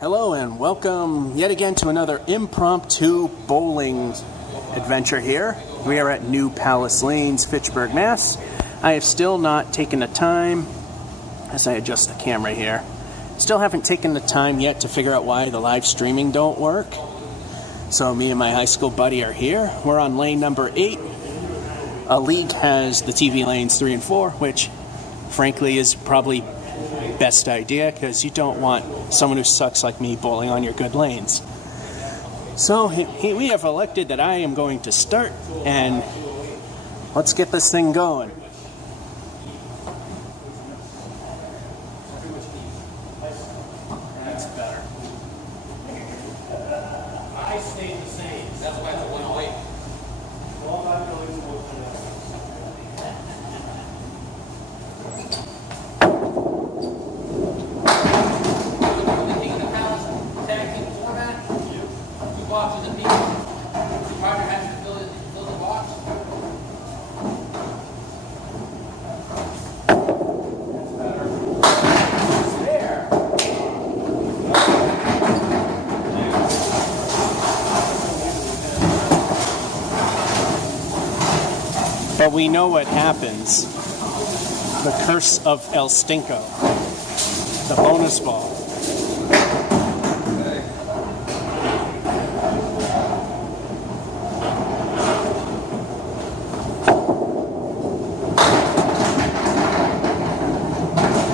Hello and welcome yet again to another impromptu bowling adventure here. We are at New Palace Lanes, Fitchburg, Mass. I have still not taken the time, as I adjust the camera here, still haven't taken the time yet to figure out why the live streaming don't work. So me and my high school buddy are here. We're on lane number 8. A league has the TV lanes 3 and 4, which frankly is probably best idea because you don't want someone who sucks like me bowling on your good lanes. So we have elected that I am going to start, and let's get this thing going. That's better. I stayed the same. That's why it's a 108. Boxes of people. The partner has to fill the box. That's better. It's there. But we know what happens. The curse of El Stinko. The bonus ball.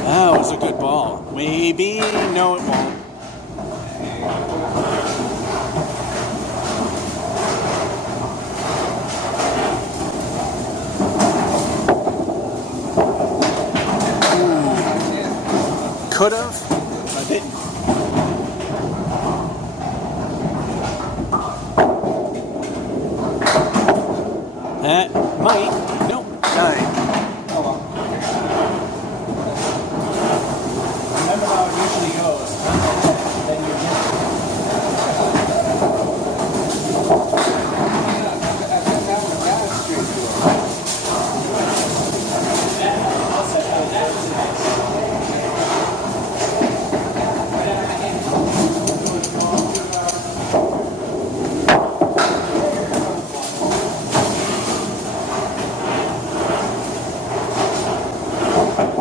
That was a good ball. Maybe, no it won't. Could have, but didn't. That might, nope, nine. Remember how it usually goes. Then you get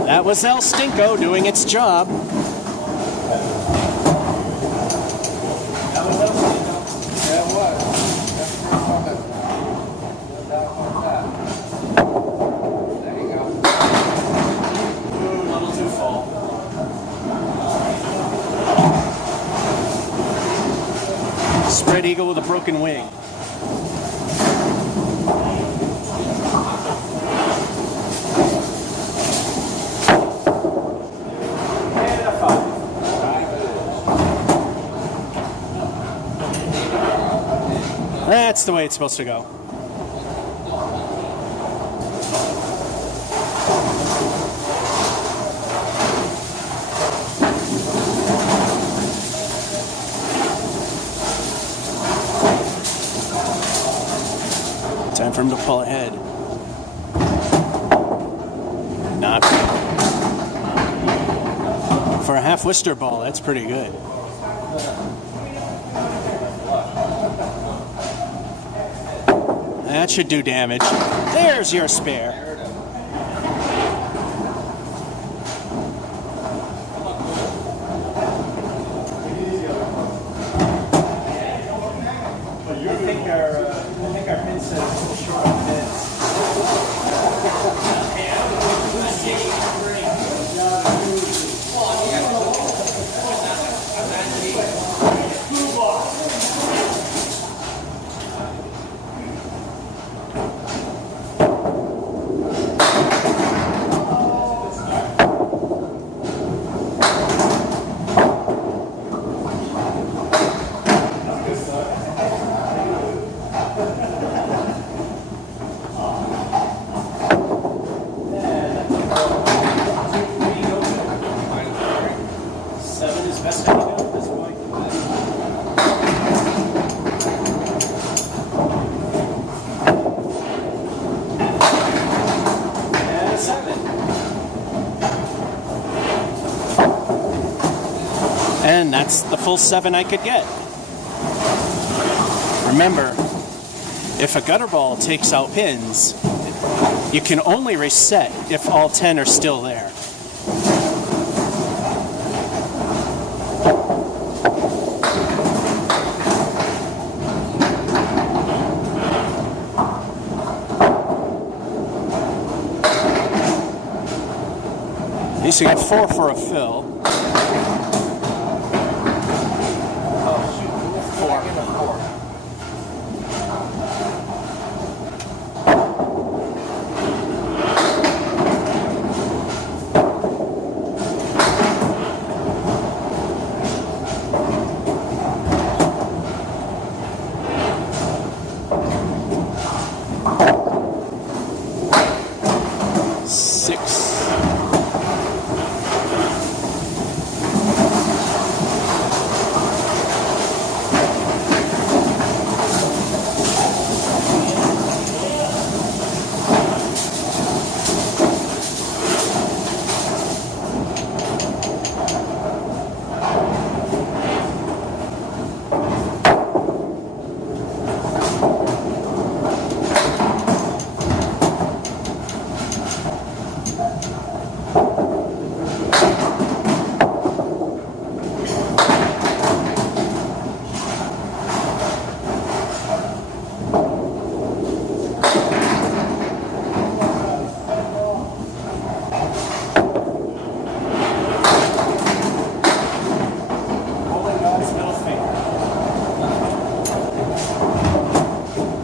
That was El Stinko doing its job. Spread eagle with a broken wing. And a 5. That's the way it's supposed to go. Time for him to pull ahead. Not for a half Worcester ball. That's pretty good. That should do damage. There's your spare. I think our pin set is a little short on pins. that's the full 7 I could get. Remember, if a gutter ball takes out pins, you can only reset if all 10 are still there. At least you got 4 for a fill. Oh, shoot. 4.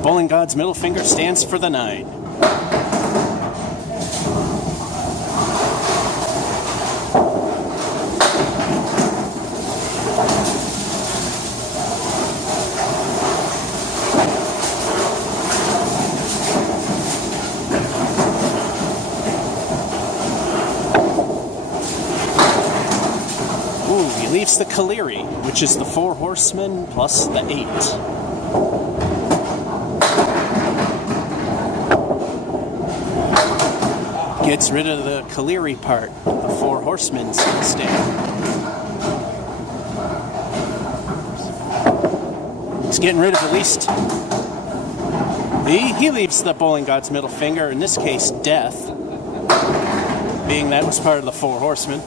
Bowling God's middle finger stands for the 9. Ooh, he leaves the Caleri, which is the 4 horsemen plus the 8. Gets rid of the Caleri part, the 4 horsemen stand. He's getting rid of at least. He leaves the Bowling God's middle finger, in this case, death, being that was part of the 4 horsemen.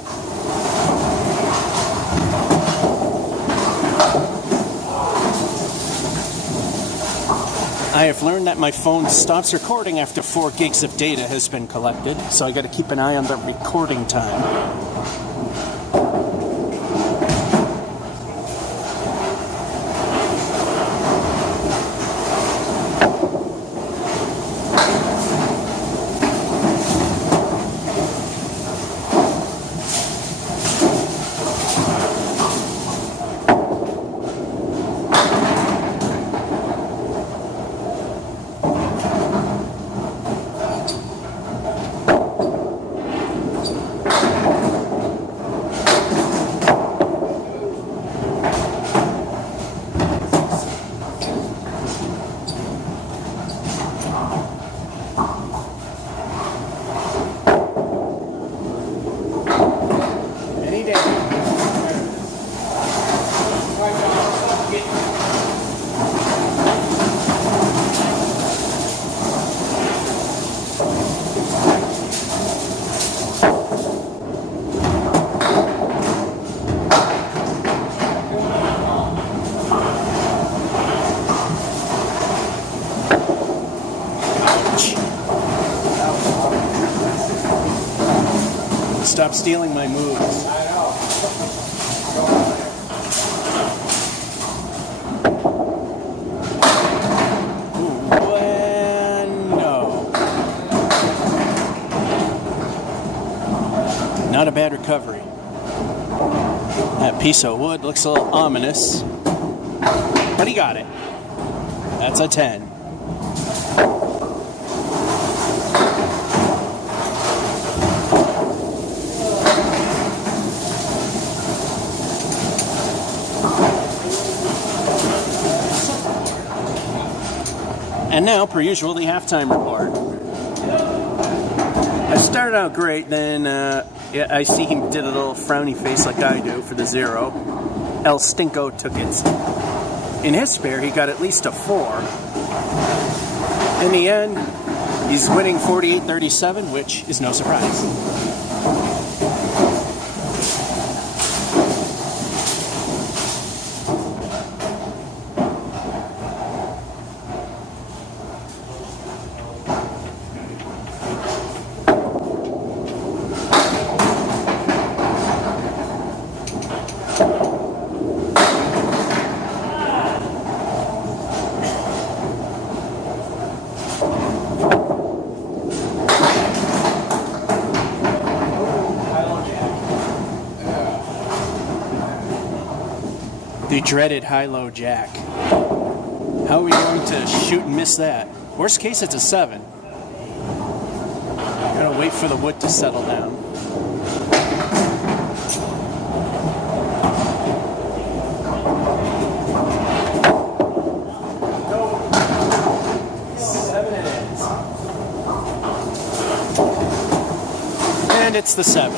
I have learned that my phone stops recording after 4 gigs of data has been collected, so I got to keep an eye on the recording time. Stop stealing my moves. I know. No. Not a bad recovery. That piece of wood looks a little ominous, but he got it. That's a 10. And now, per usual, the halftime report. I started out great, then I see he did a little frowny face like I do for the 0. El Stinko took it. In his spare, he got at least a 4. In the end, he's winning 48-37, which is no surprise. The dreaded high-low jack. How are we going to shoot and miss that? Worst case, it's a 7. Gotta wait for the wood to settle down. Seven it is. And it's the 7.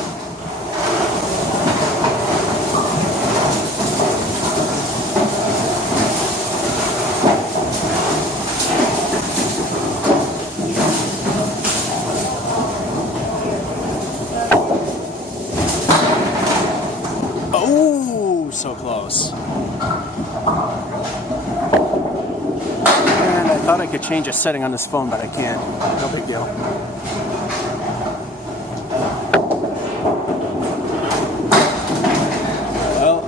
So close. And I thought I could change a setting on this phone, but I can't. No big deal. Well,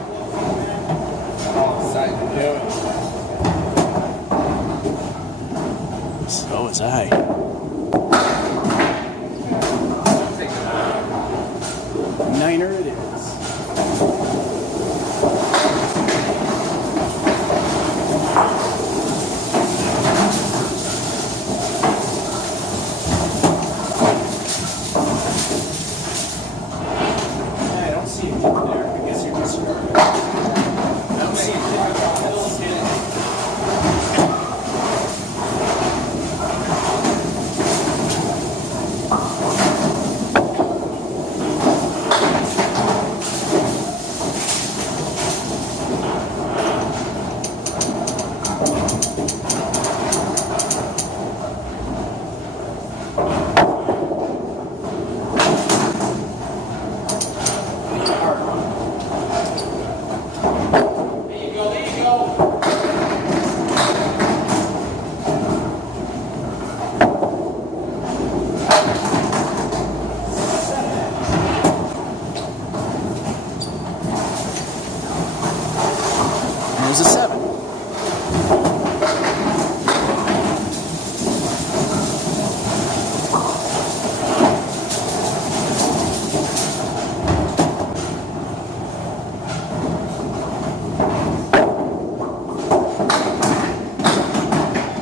so was I. Niner it is. There's a 7.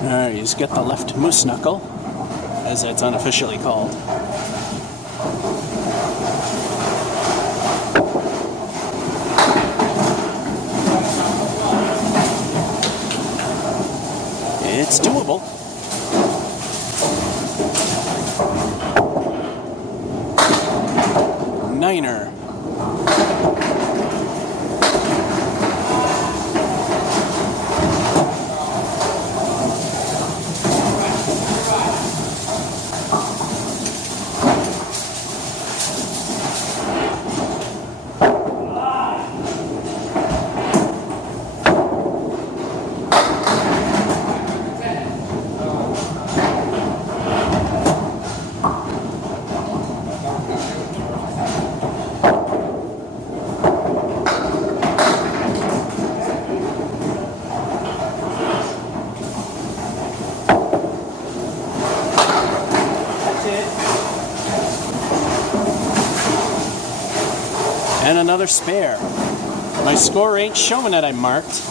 Alright, he's got the left moose knuckle, as it's unofficially called. It's doable. Niner. And another spare. My score ain't showing that I marked.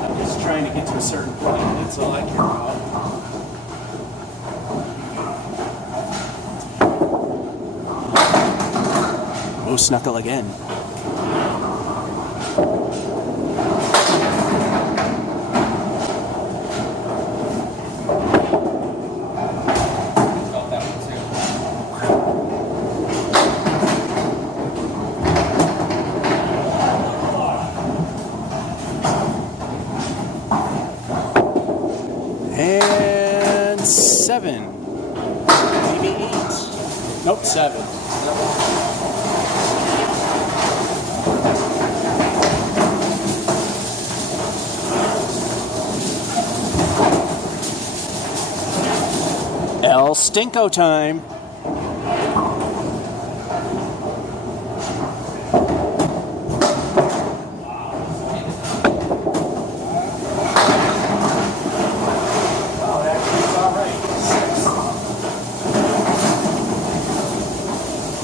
I'm just trying to get to a certain point. That's all I care about. Moose knuckle again. 7, maybe 8. Nope, 7. El Stinko time.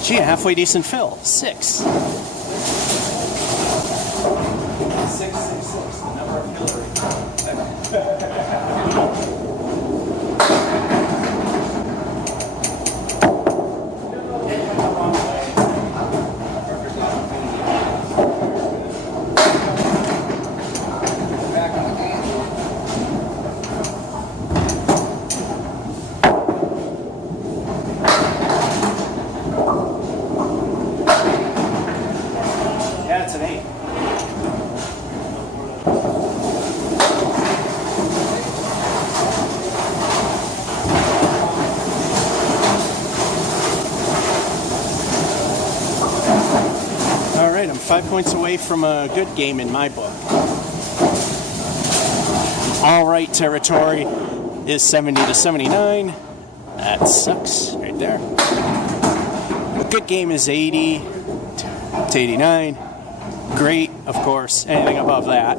Gee, a halfway decent fill. 6. 666, the number of Hillary. Yeah, it's an 8. All right, I'm 5 points away from a good game in my book. All right, territory is 70 to 79. That sucks right there. A good game is 80 to 89. Great, of course, anything above that.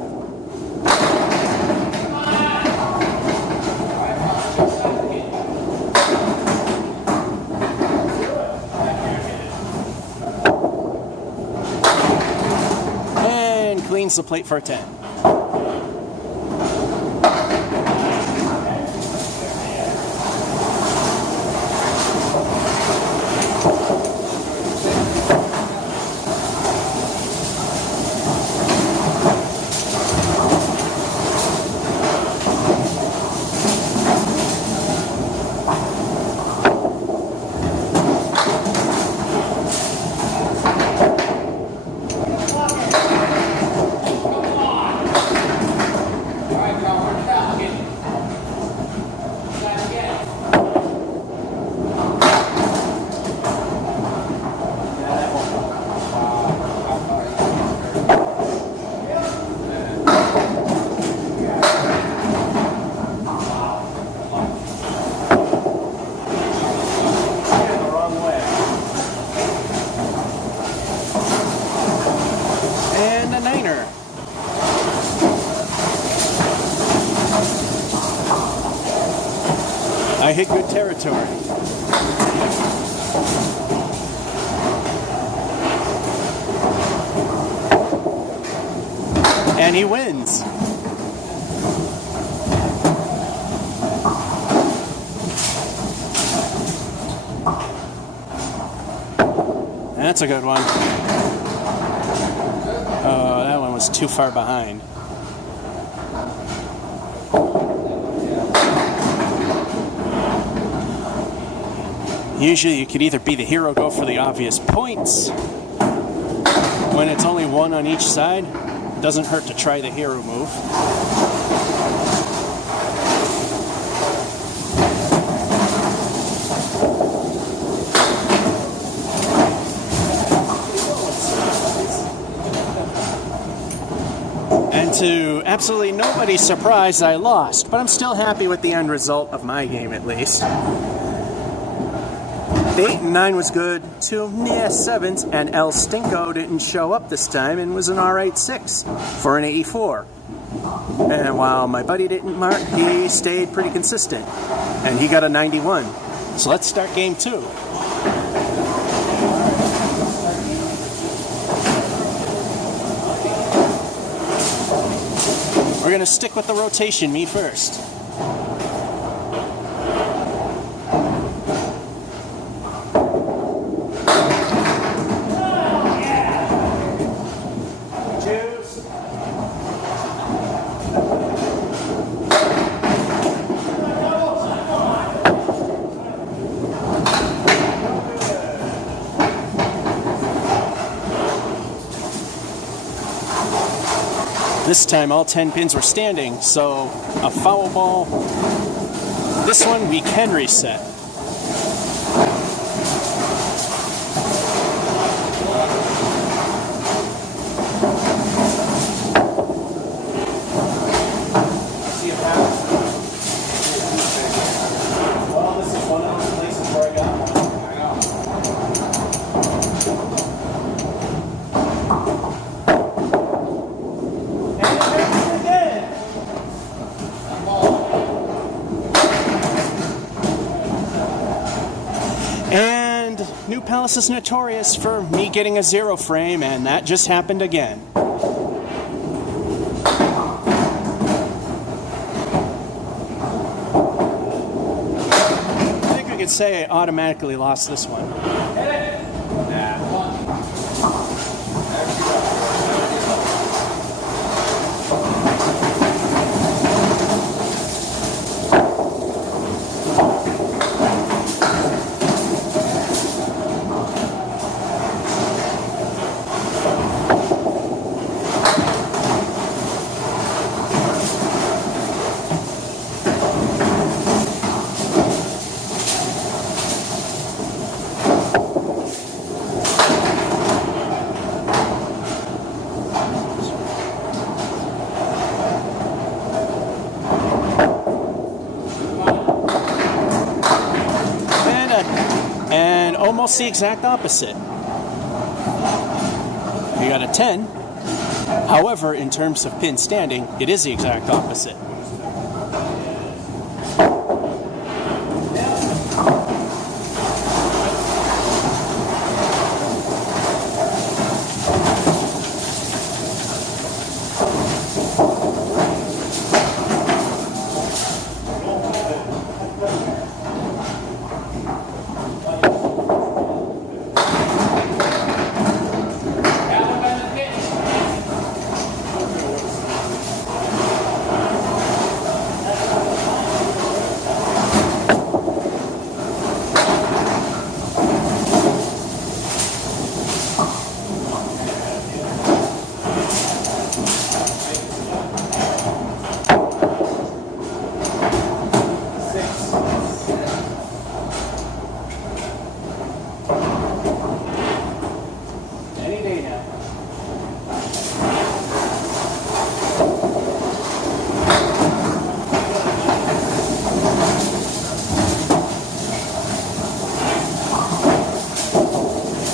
And cleans the plate for a 10. I hit good territory. And he wins. That's a good one. Oh, that one was too far behind. Usually you could either be the hero, go for the obvious points. When it's only one on each side, it doesn't hurt to try the hero move. And to absolutely nobody's surprise, I lost. But I'm still happy with the end result of my game, at least. The 8 and 9 was good. 2 sevens, and El Stinko didn't show up this time and was an alright 6 for an 84. And while my buddy didn't mark, he stayed pretty consistent. And he got a 91. So let's start game 2. We're going to stick with the rotation, me first. This time all 10 pins were standing, so a foul ball This one we can reset. Well, this is one of those places where I got one. And New Palace is notorious for me getting a 0 frame, and that just happened again. I think we could say I automatically lost this one. And almost the exact opposite. You got a 10. However, in terms of pin standing, it is the exact opposite.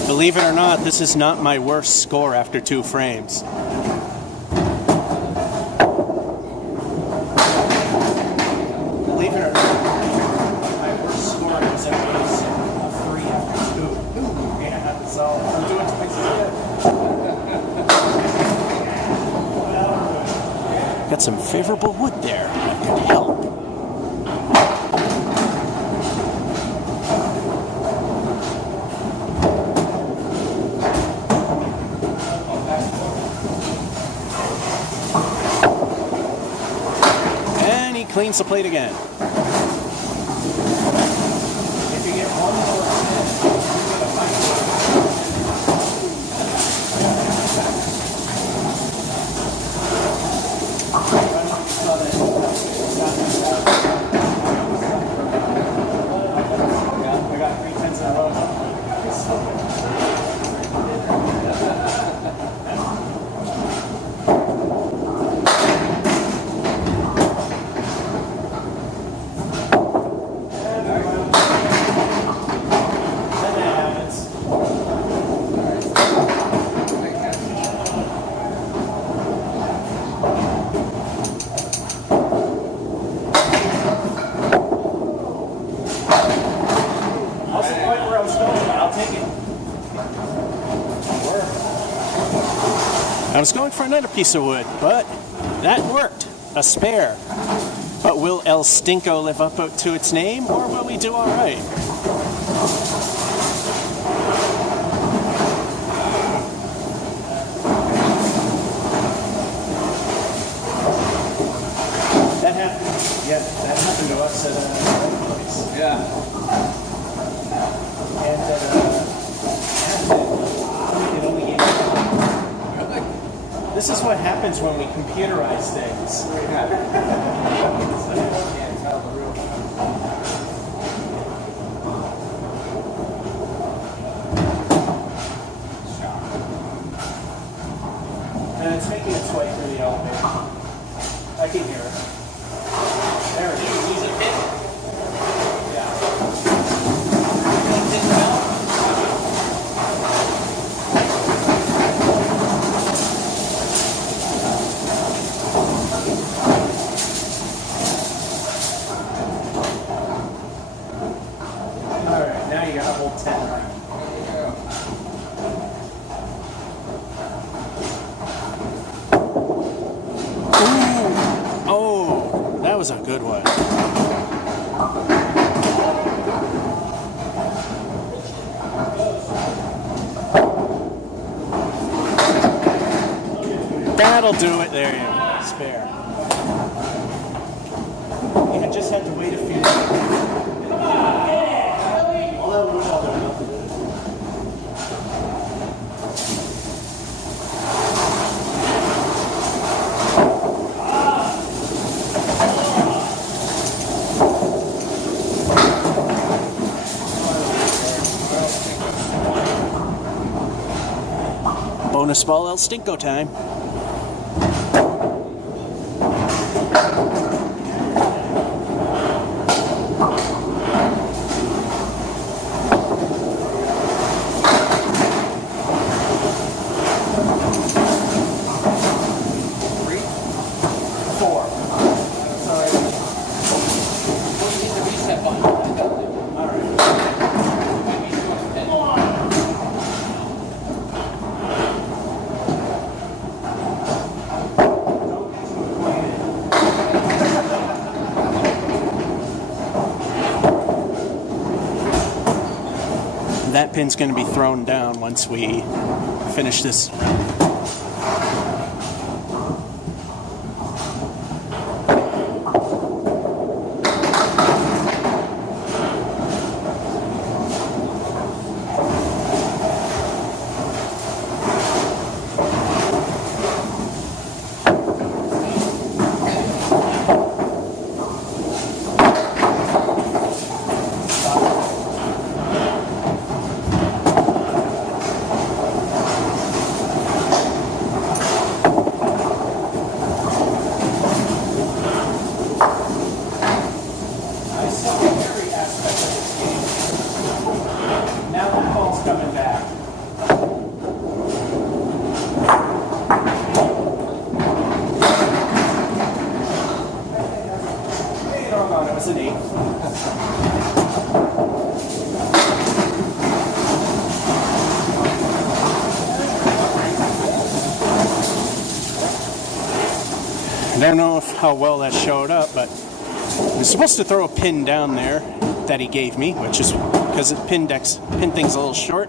Believe it or not, this is not my worst score after 2 frames. Believe it or not, my worst score was at least a 3 after 2. Ooh, we're gonna have to solve. I'm doing twice as good. Got some favorable wood there. That could help. Cleans the plate again. If you get one more I got 3 tenths in a row. I was going for another piece of wood, but that worked. A spare. But will El Stinko live up to its name, or will we do all right? That happened. Yeah, that happened to us at another place. Yeah. And it only gave me. This is what happens when we computerize things. Can't tell the real Now you gotta hold 10 right. Ooh. Oh, that was a good one. That'll do it. There you go. Spare. You just have to wait a few minutes. Bonus ball El Stinko time. That pin's going to be thrown down once we finish this. I don't know how well that showed up, but I was supposed to throw a pin down there that he gave me, which is because the pin thing's a little short.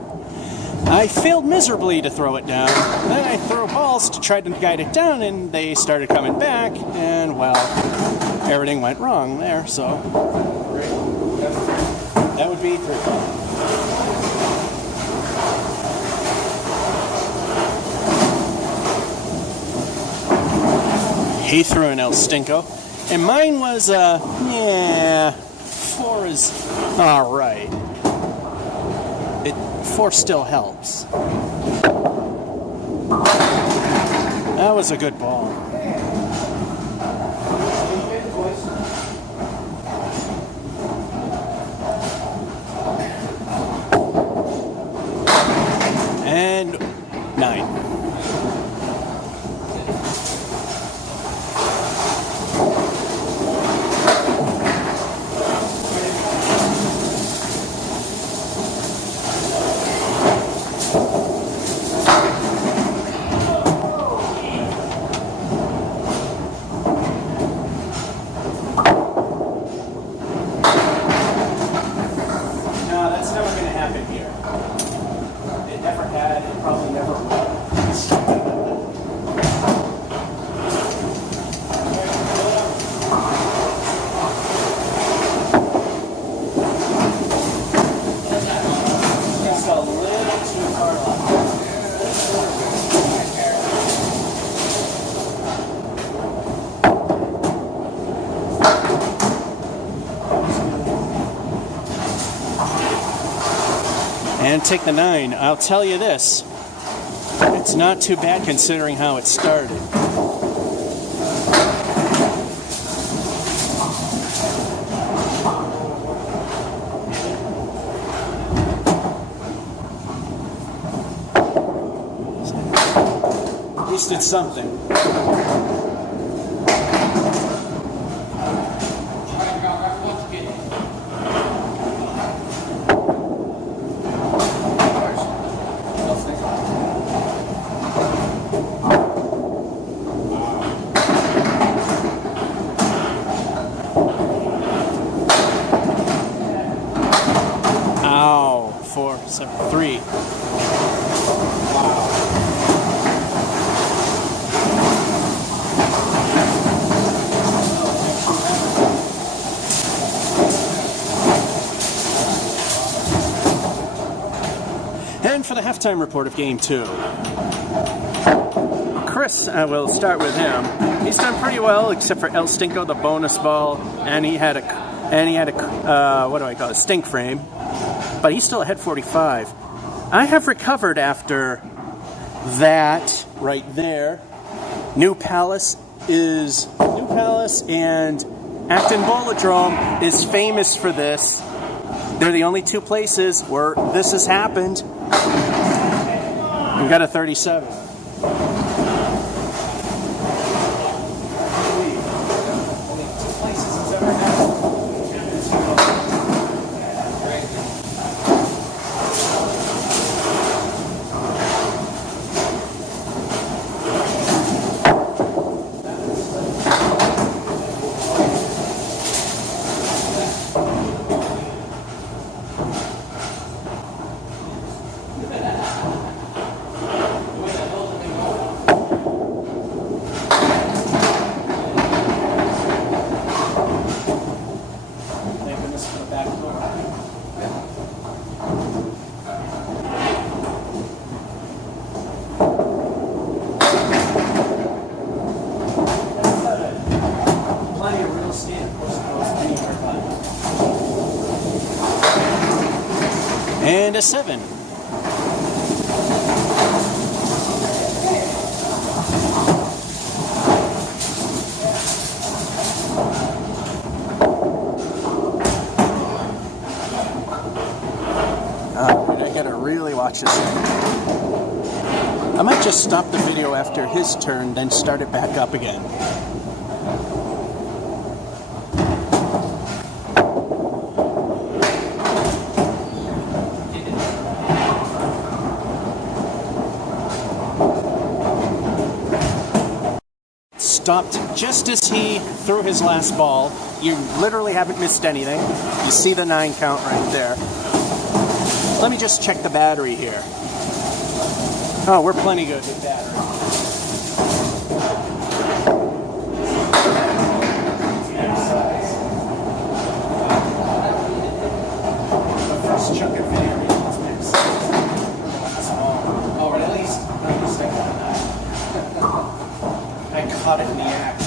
I failed miserably to throw it down. Then I threw balls to try to guide it down, and they started coming back, and well, everything went wrong there, so that would be 3. He threw an El Stinko, and mine was, 4 is alright. 4 still helps. That was a good ball. And 9. And take the 9. I'll tell you this, it's not too bad considering how it started. At least it's something. 4, 7, 3. And for the halftime report of Game 2. Chris, we'll start with him. He's done pretty well, except for El Stinko, the bonus ball, and he had a what do I call it, stink frame. But he's still ahead 45. I have recovered after that right there. New Palace and Acton Bolodrome is famous for this. They're the only two places where this has happened. We've got a 37. And a 7. I gotta really watch this. I might just stop the video after his turn, then start it back up again. Stopped just as he threw his last ball. You literally haven't missed anything. You see the 9 count right there. Let me just check the battery here. Oh, we're plenty good with battery. The first chunk of video is mixed. Oh, or at least I caught it in the act.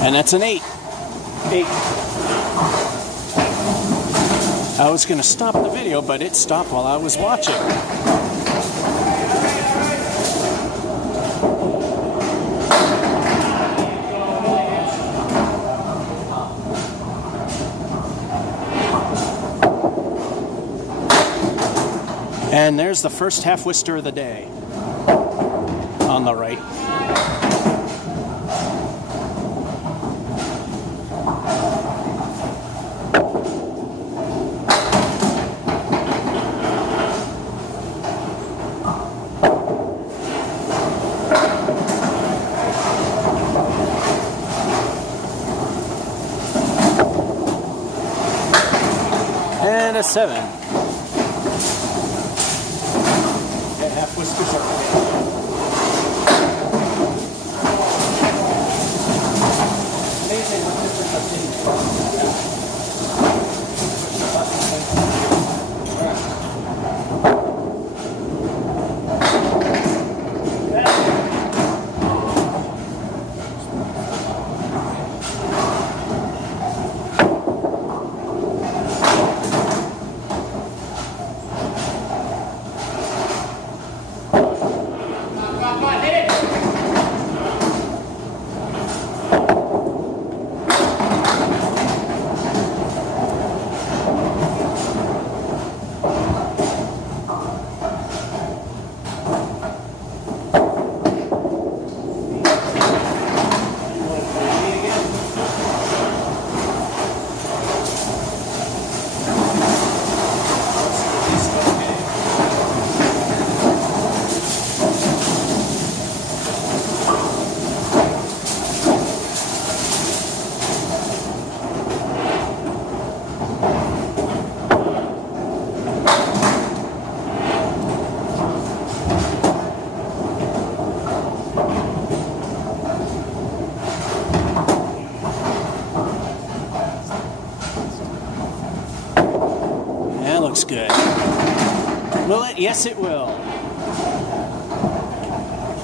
And that's an 8. 8. I was going to stop the video, but it stopped while I was watching. And there's the first half Worcester of the day on the right. And a 7. Yeah, half Worcester's up. Amazing what different Yes, it will.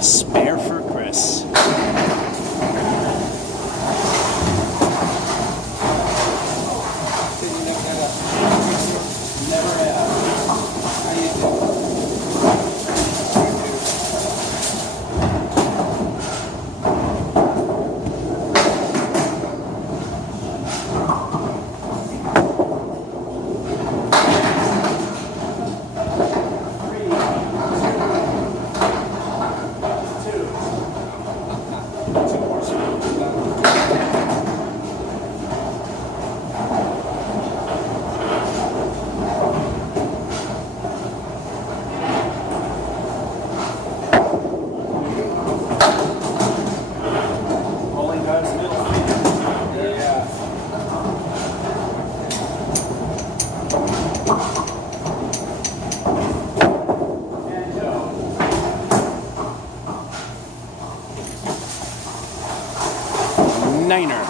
Spare for Chris. Never have. How you doing? Niner.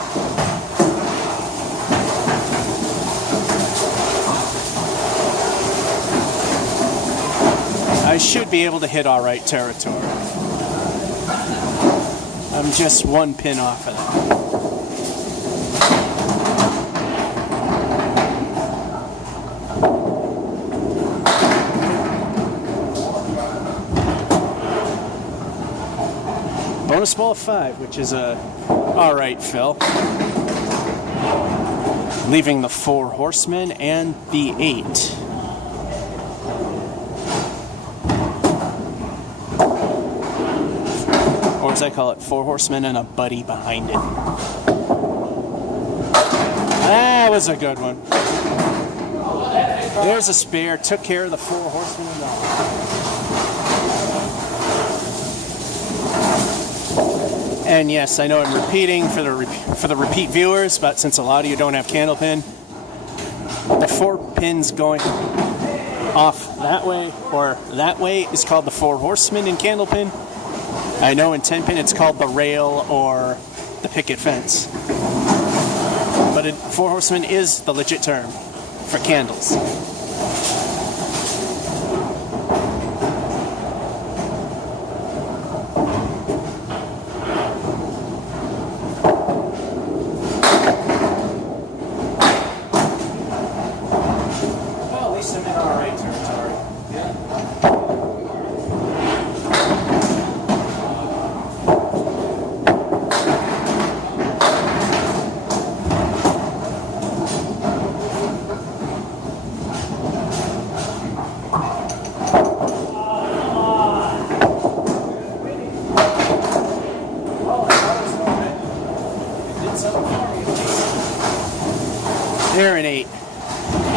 I should be able to hit all right territory. I'm just one pin off of that. Bonus ball of 5, which is a all right fill. Leaving the 4 horsemen and the 8. Or as I call it, 4 horsemen and a buddy behind it. That was a good one. There's a spare. Took care of the 4 horsemen and all. And yes, I know I'm repeating for the repeat viewers, but since a lot of you don't have candlepin, the 4 pins going off that way or that way is called the 4 horsemen in candlepin. I know in 10-pin it's called the rail or the picket fence. But 4 horsemen is the legit term for candles. They're an 8.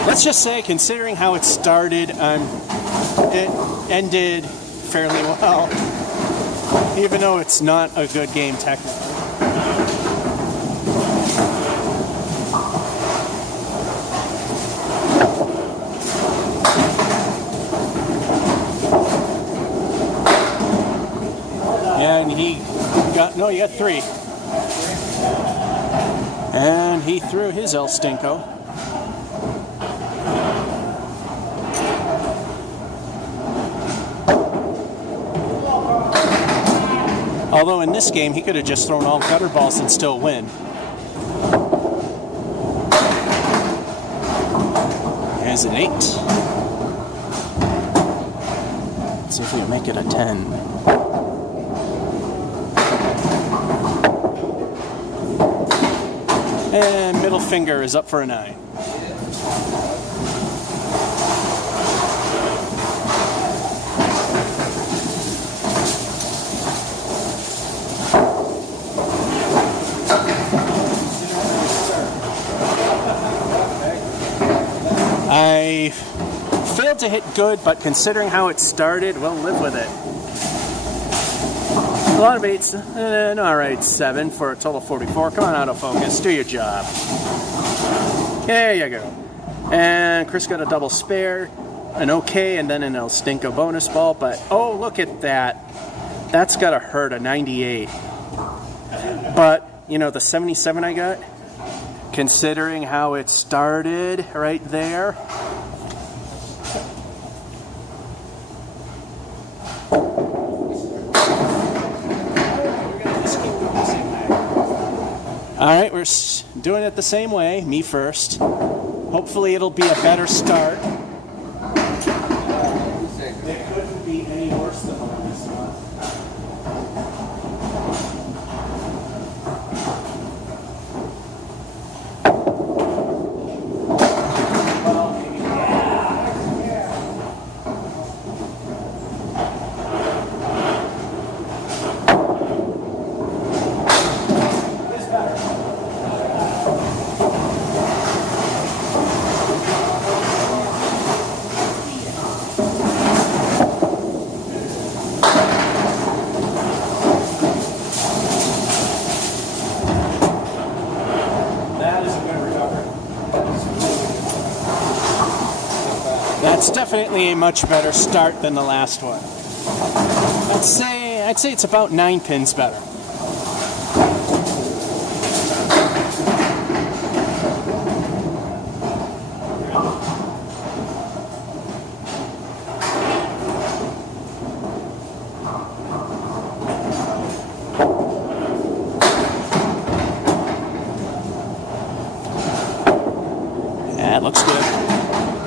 Let's just say, considering how it started, it ended fairly well, even though it's not a good game technically. And he got, no, you got 3. And he threw his El Stinko. Although in this game, he could have just thrown all gutter balls and still win. There's an 8. Let's see if we can make it a 10. And middle finger is up for a 9. I failed to hit good, but considering how it started, we'll live with it. A lot of 8s, alright, 7 for a total of 44. Come on, autofocus, do your job. There you go. And Chris got a double spare, an okay, and then an El Stinko bonus ball, but oh, look at that. That's gotta hurt, a 98. But, you know, the 77 I got, considering how it started right there, Alright, we're doing it the same way, me first. Hopefully it'll be a better start. It couldn't be any worse than the last one. Well, maybe. It is better. That is a good recovery. That's definitely a much better start than the last one. I'd say it's about 9 pins better. That looks good.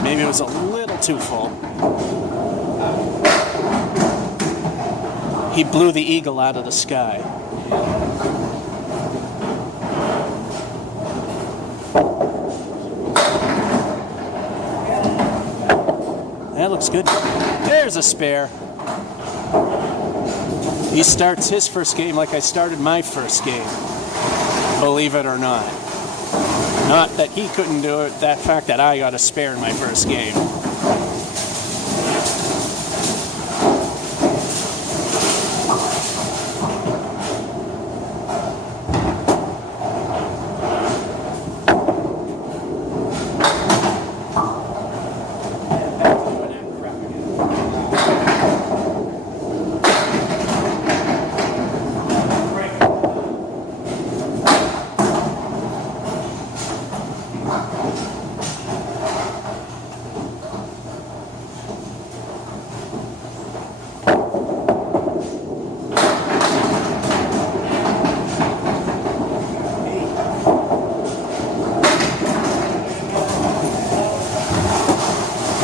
Maybe it was a little too full. He blew the eagle out of the sky. That looks good. There's a spare. He starts his first game like I started my first game. Believe it or not. Not that he couldn't do it, that fact that I got a spare in my first game.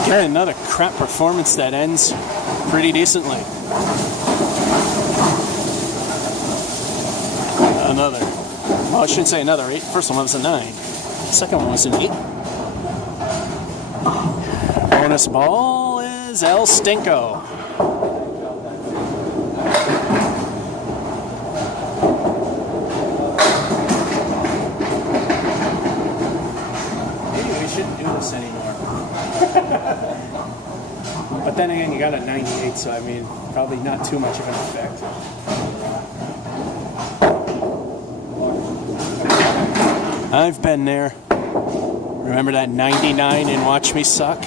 Got another crap performance that ends pretty decently. Another. Well, I shouldn't say another 8. First one was a 9. Second one was an 8. Bonus ball is El Stinko. Maybe we shouldn't do this anymore. But then again, you got a 98, so I mean, probably not too much of an effect. I've been there. Remember that 99 and Watch Me Suck?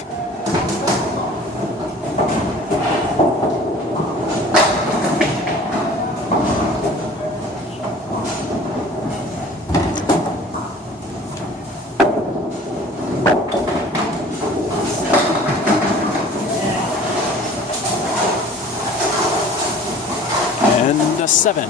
And a 7.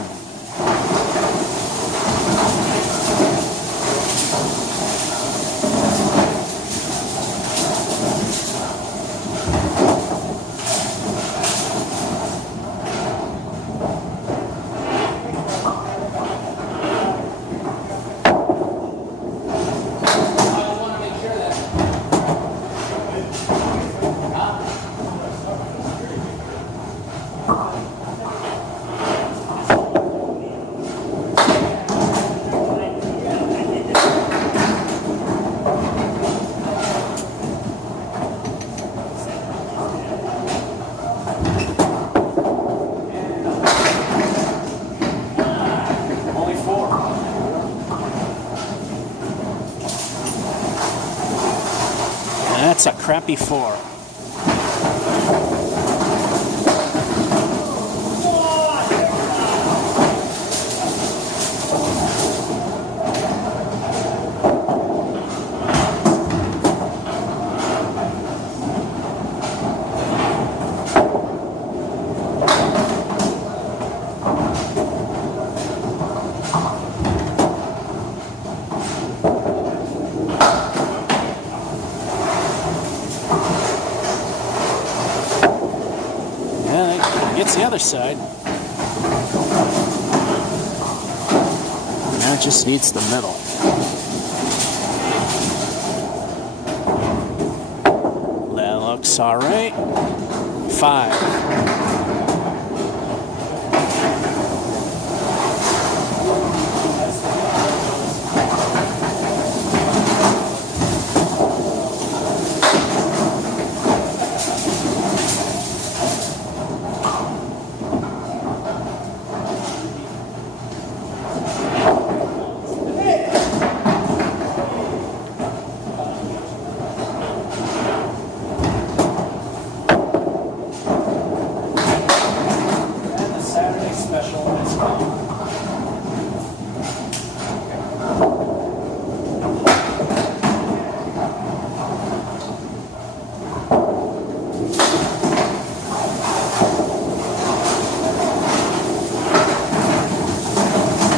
That's a crappy 4. other side. Now it just needs the middle. That looks alright. 5.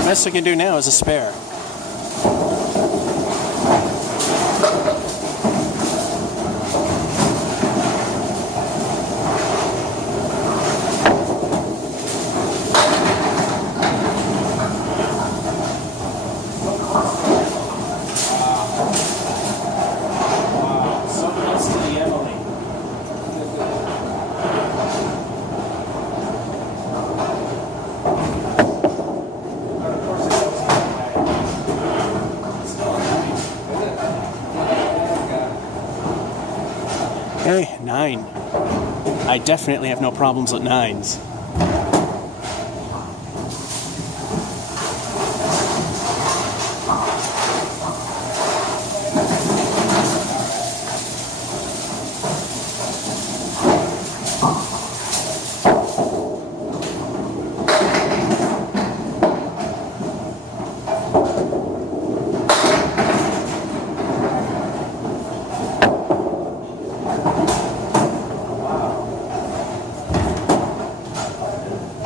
Best I can do now is a spare. Hey, 9. I definitely have no problems with 9s.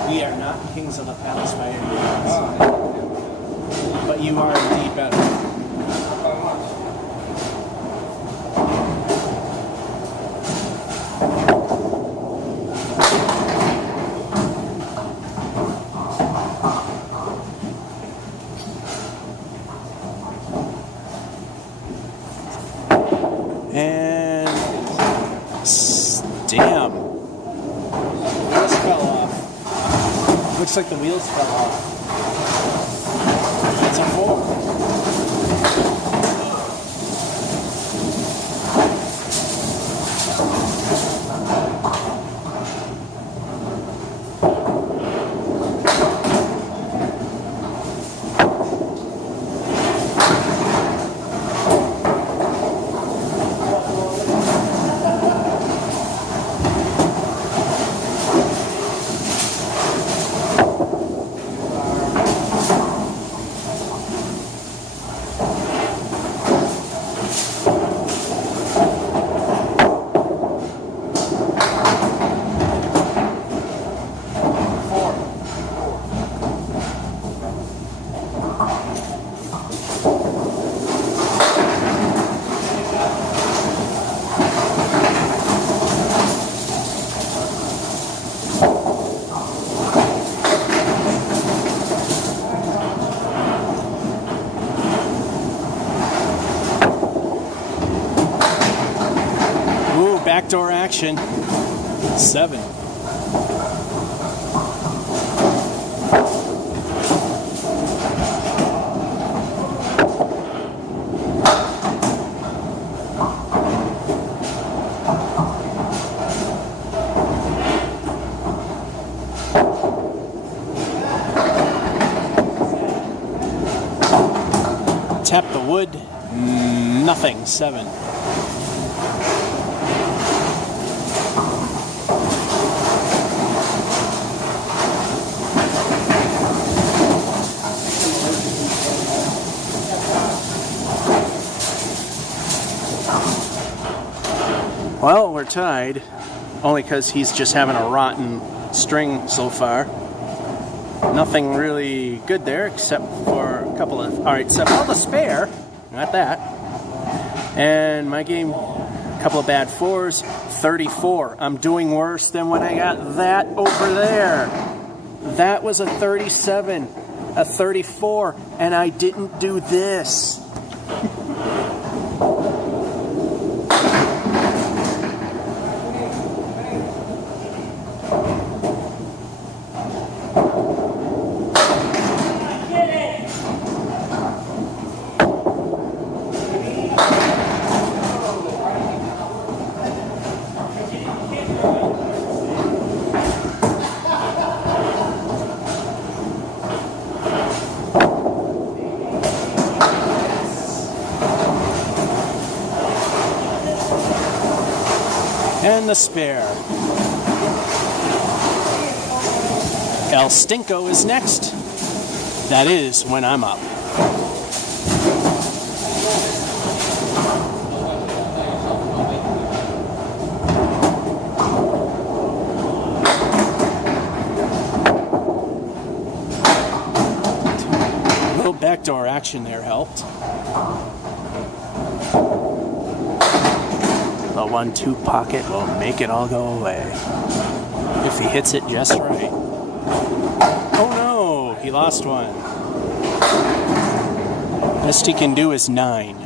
We are not kings of the palace by any means. But you are indeed better. And damn. This fell off. Looks like the wheels fell off. It's a 4. Backdoor action. 7. Tap the wood. Nothing. 7. Well, we're tied, only because he's just having a rotten string so far. Nothing really good there, except for a couple of... Alright, so all the spare, not that. And my game Couple of bad 4s. 34. I'm doing worse than when I got that over there. That was a 37, a 34, and I didn't do this. And the spare. El Stinko is next. That is when I'm up. A little backdoor action there helped. The 1-2 pocket will make it all go away. If he hits it just right. Oh no, he lost one. Best he can do is 9.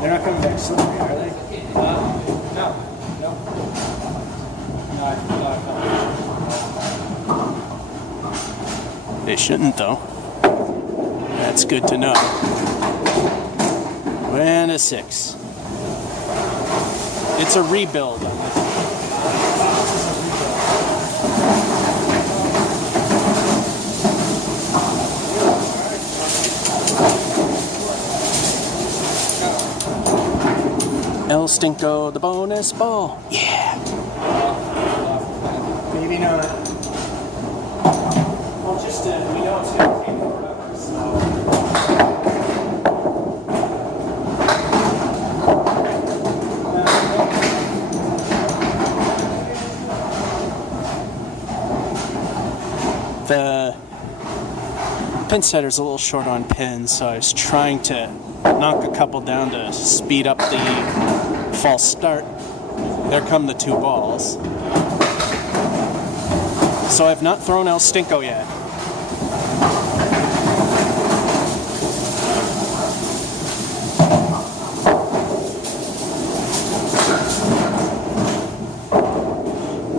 They're not coming back slippery, are they? No. They shouldn't though. That's good to know. And a 6. It's a rebuild on this. El Stinko, the bonus ball. Yeah. Maybe not. Well, just we know it's going to take forever, so. The pin setter's a little short on pins, so I was trying to knock a couple down to speed up the false start. There come the 2 balls. So I've not thrown El Stinko yet.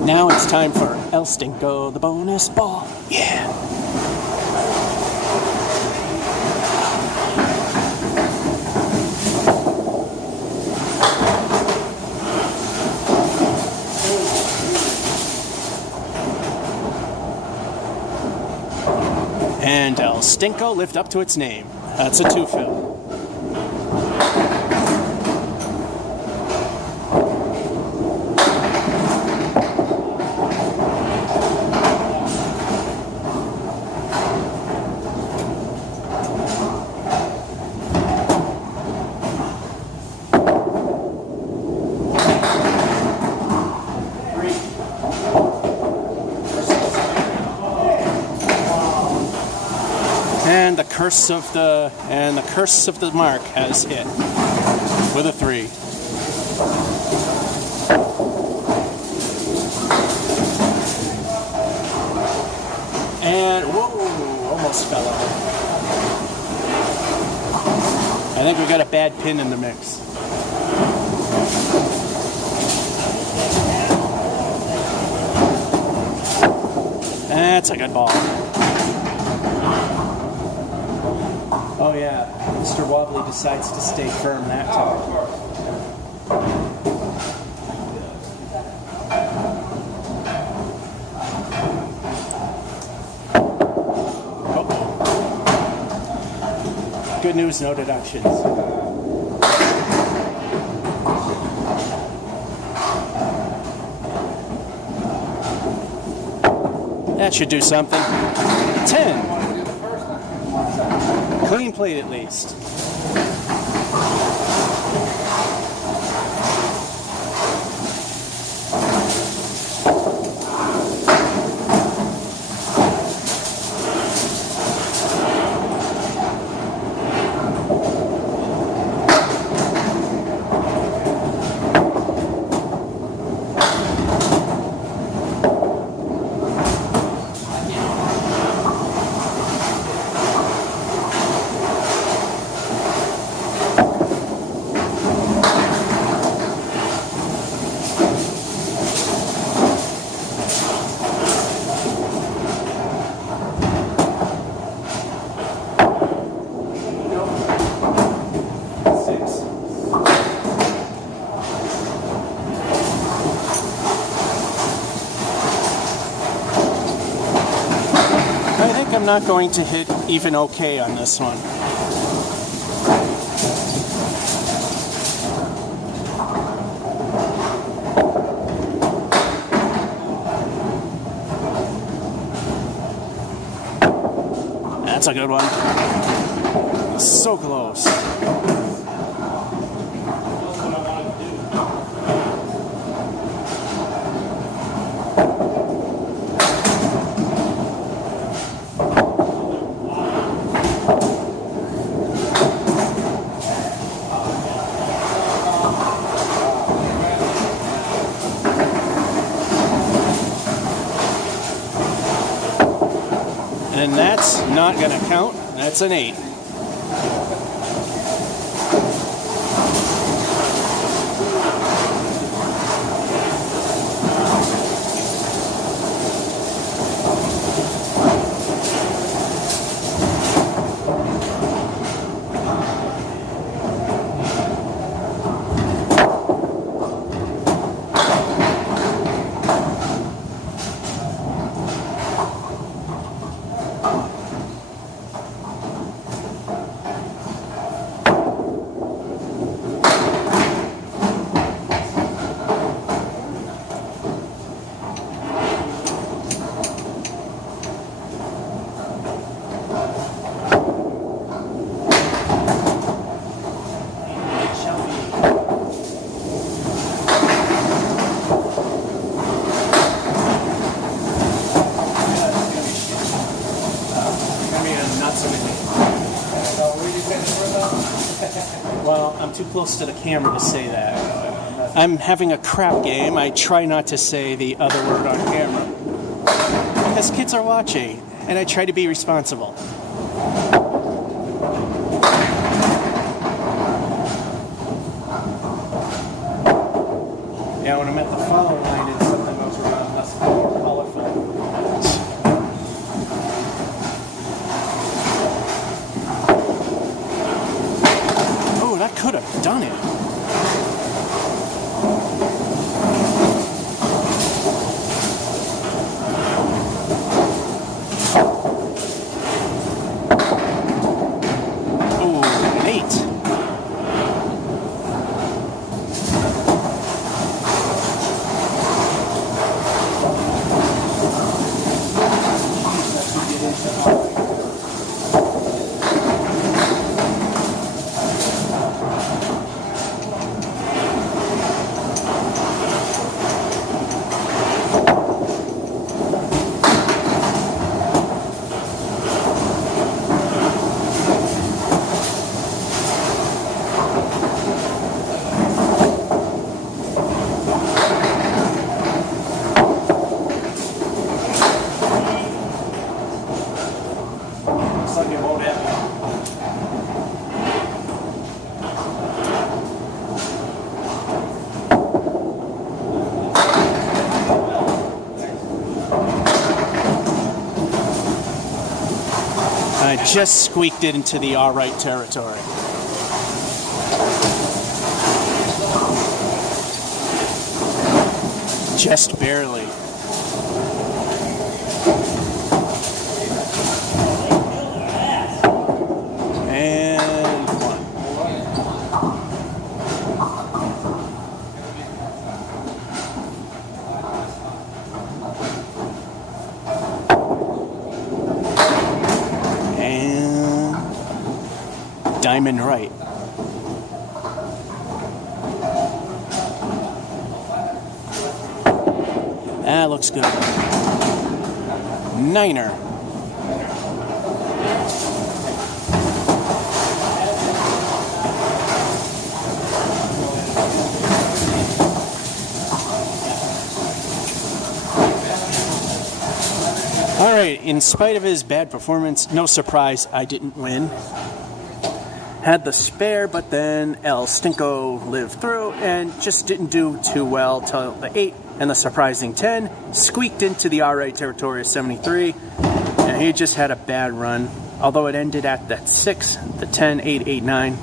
Now it's time for El Stinko, the bonus ball. Yeah. And El Stinko lived up to its name. That's a 2-fill. And the curse of the mark has hit with a 3. And whoa, almost fell out. I think we got a bad pin in the mix. That's a good ball. Oh yeah, Mr. Wobbly decides to stay firm that time. Uh-oh. Good news, no deductions. That should do something. 10. Clean plate at least. I'm not going to hit even okay on this one. That's a good one. So close. And that's not going to count. That's an 8. Well, I'm too close to the camera to say that. I'm having a crap game. I try not to say the other word on camera because kids are watching, and I try to be responsible. Yeah, when I'm at the follow line and something goes wrong, that's more colorful. Oh, that could have done it. Oh, an 8. I just squeaked it into the all right territory. Just barely. And 1. Diamond right. That looks good. 9er. All right, in spite of his bad performance, no surprise, I didn't win. Had the spare, but then El Stinko lived through and just didn't do too well till the 8 and the surprising 10. Squeaked into the alright territory of 73. And he just had a bad run, although it ended at that 6, the 10, 8, 8, 9.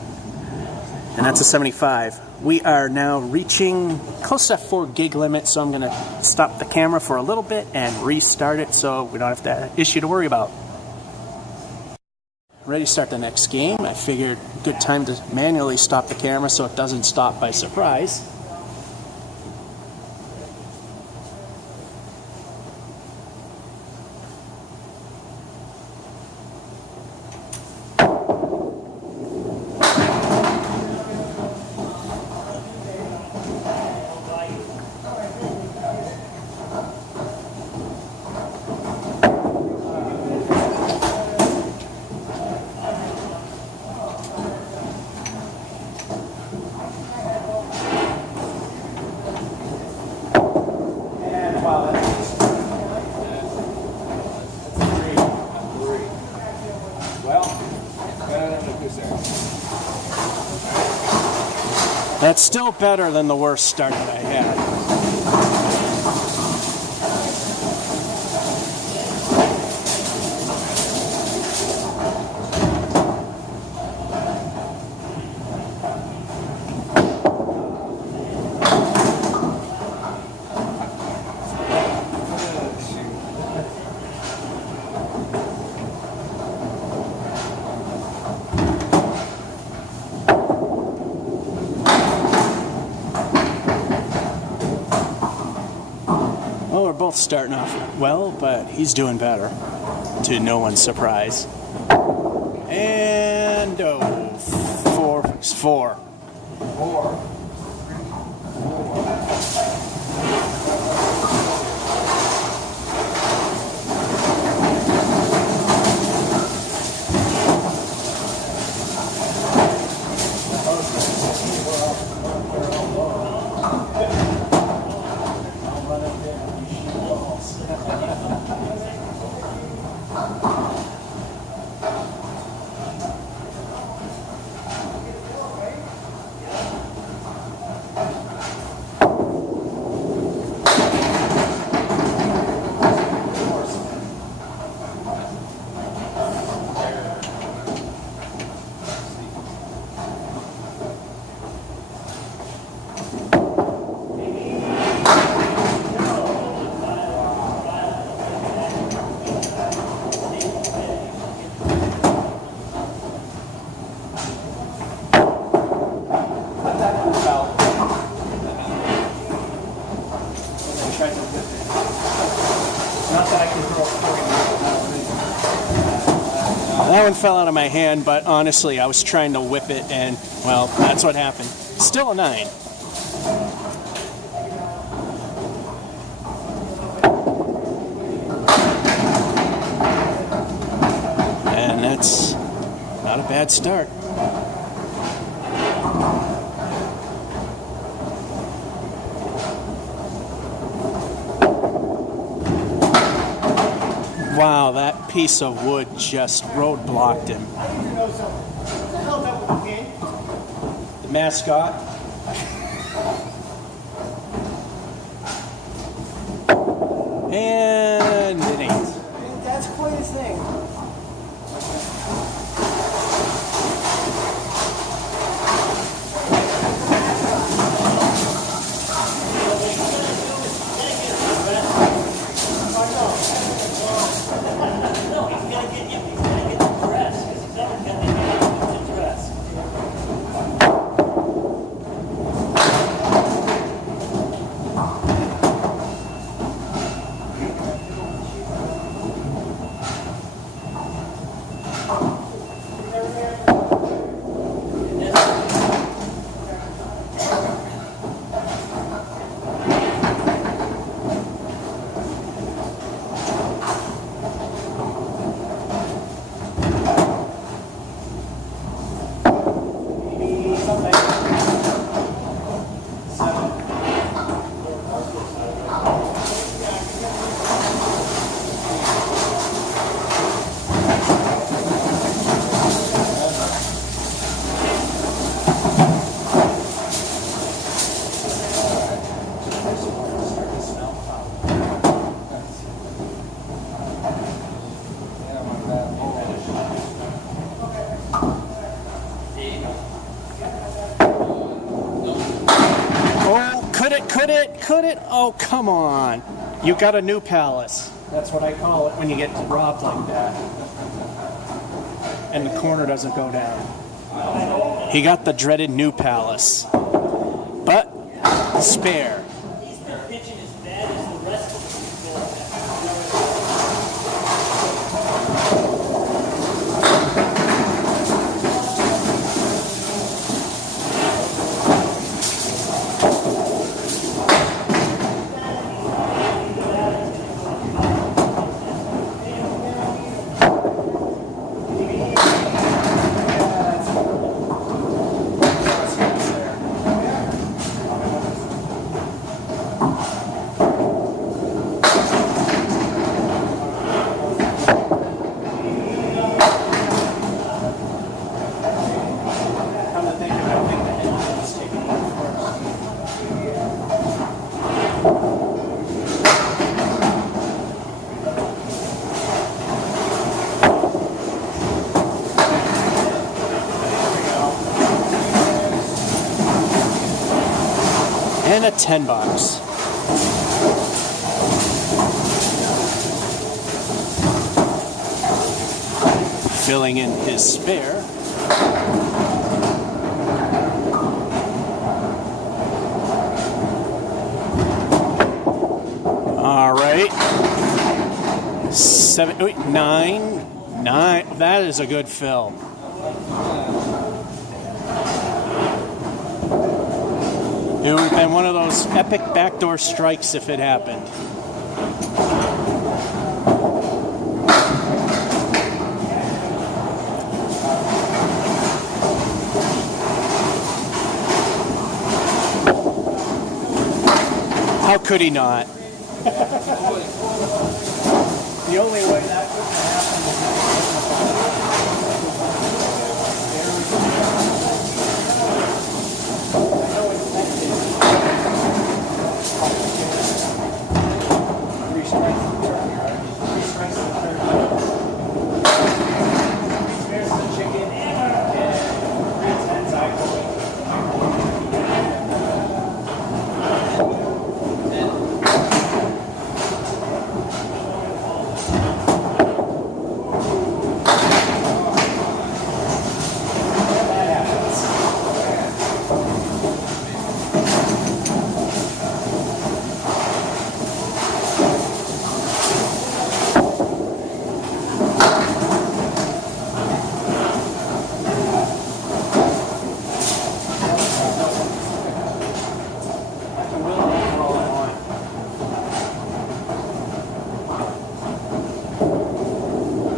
And that's a 75. We are now reaching close to that 4 gig limit, so I'm going to stop the camera for a little bit and restart it so we don't have that issue to worry about. ready to start the next game. I figured good time to manually stop the camera so it doesn't stop by surprise. That's still better than the worst start that I had. We're both starting off well, but he's doing better, to no one's surprise. And four. That one fell out of my hand, but honestly, I was trying to whip it, and, well, that's what happened. Still a 9. And that's not a bad start. Wow, that piece of wood just roadblocked him. The mascot. And it ain't. That's quite his thing. Could it? Oh, come on. You got a new palace. That's what I call it when you get robbed like that. and the corner doesn't go down. He got the dreaded New Palace. But, spare. And a 10 bucks. Filling in his spare. All right. 7, 8, 9. That is a good fill. It would have been one of those epic backdoor strikes if it happened. How could he not? The only way that could happen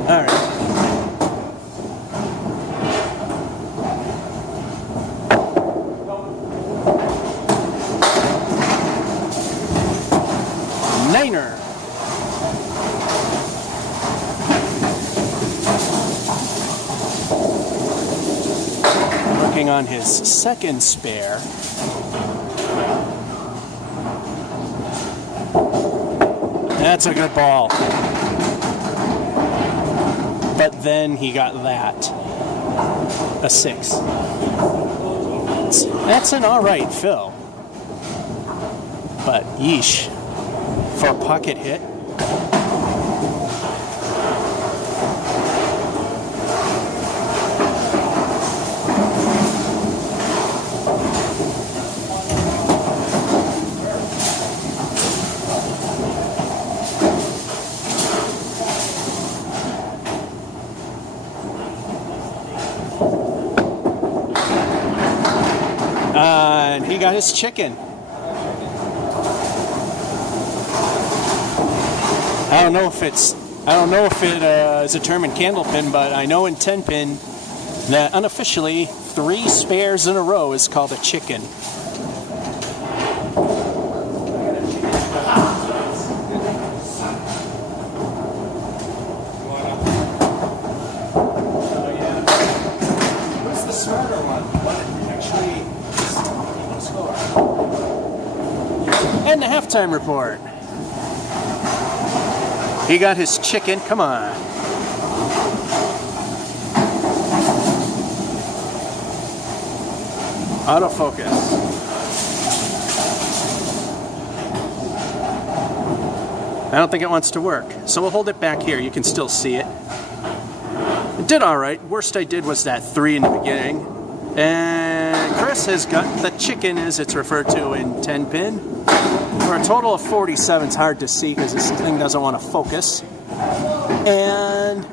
All right. Niner. Working on his second spare. That's a good ball. But then he got that. A 6. That's an alright fill. But yeesh. For a pocket hit. And he got his chicken. I don't know if it is a term in candlepin, but I know in 10-pin that unofficially 3 spares in a row is called a chicken. What's the smarter one? And the halftime report. He got his chicken. Come on. Autofocus. I don't think it wants to work. So we'll hold it back here. You can still see it. It did all right. Worst I did was that 3 in the beginning. And Chris has got the chicken, as it's referred to in 10 pin. For a total of 47. It's hard to see because this thing doesn't want to focus. And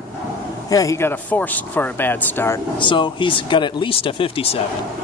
yeah, he got a forced for a bad start. So he's got at least a 57.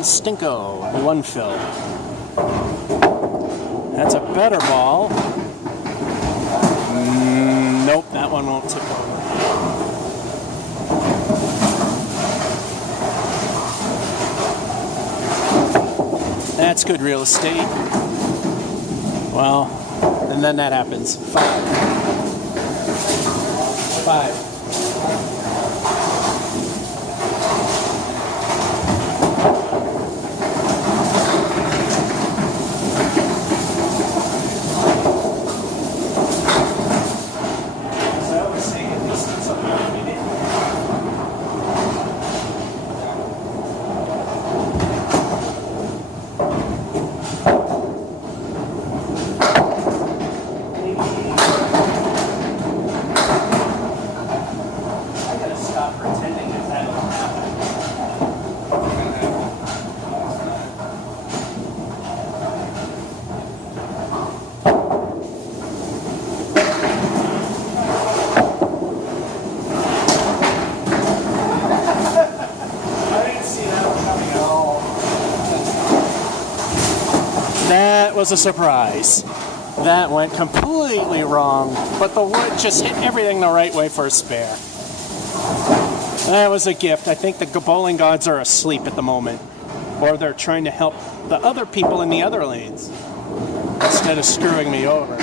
Stinko, 1 fill. That's a better ball. Nope, that one won't tip over. That's good real estate. Well, and then that happens. 5. That was a surprise. That went completely wrong, but the wood just hit everything the right way for a spare. That was a gift. I think the bowling gods are asleep at the moment, or they're trying to help the other people in the other lanes instead of screwing me over.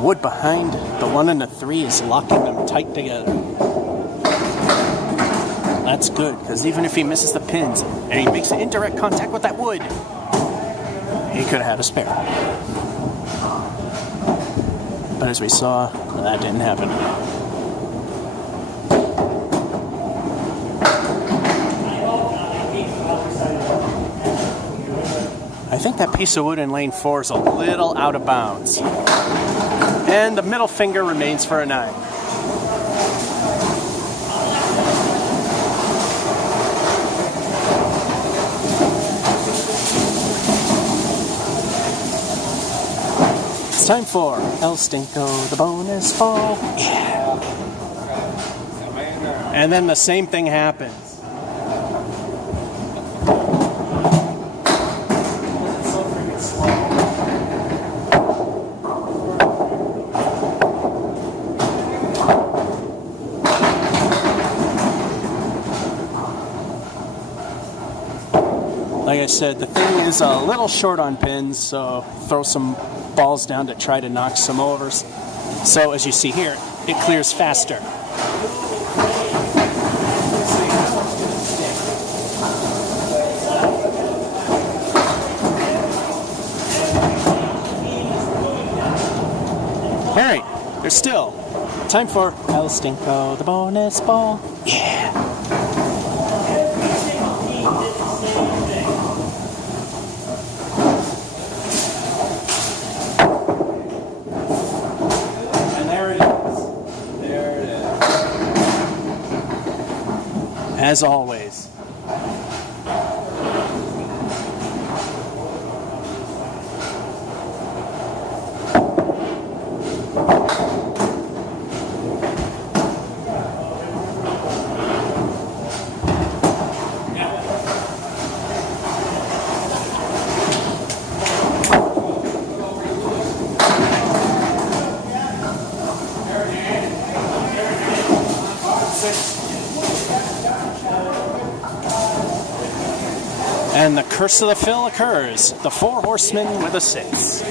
Wood behind the 1 and the 3 is locking them tight together. That's good, because even if he misses the pins and he makes indirect contact with that wood, he could have had a spare. But as we saw, that didn't happen. I think that piece of wood in lane 4 is a little out of bounds. And the middle finger remains for a 9. It's time for El Stinko, the bonus ball. Yeah. And then the same thing happens. Like I said, the thing is a little short on pins, so throw some balls down to try to knock some overs. So as you see here, it clears faster. All right, There's still time for El Stinko, the bonus ball. Yeah. And there it is. There it is. As always. And the curse of the fill occurs. The four horsemen with a 6.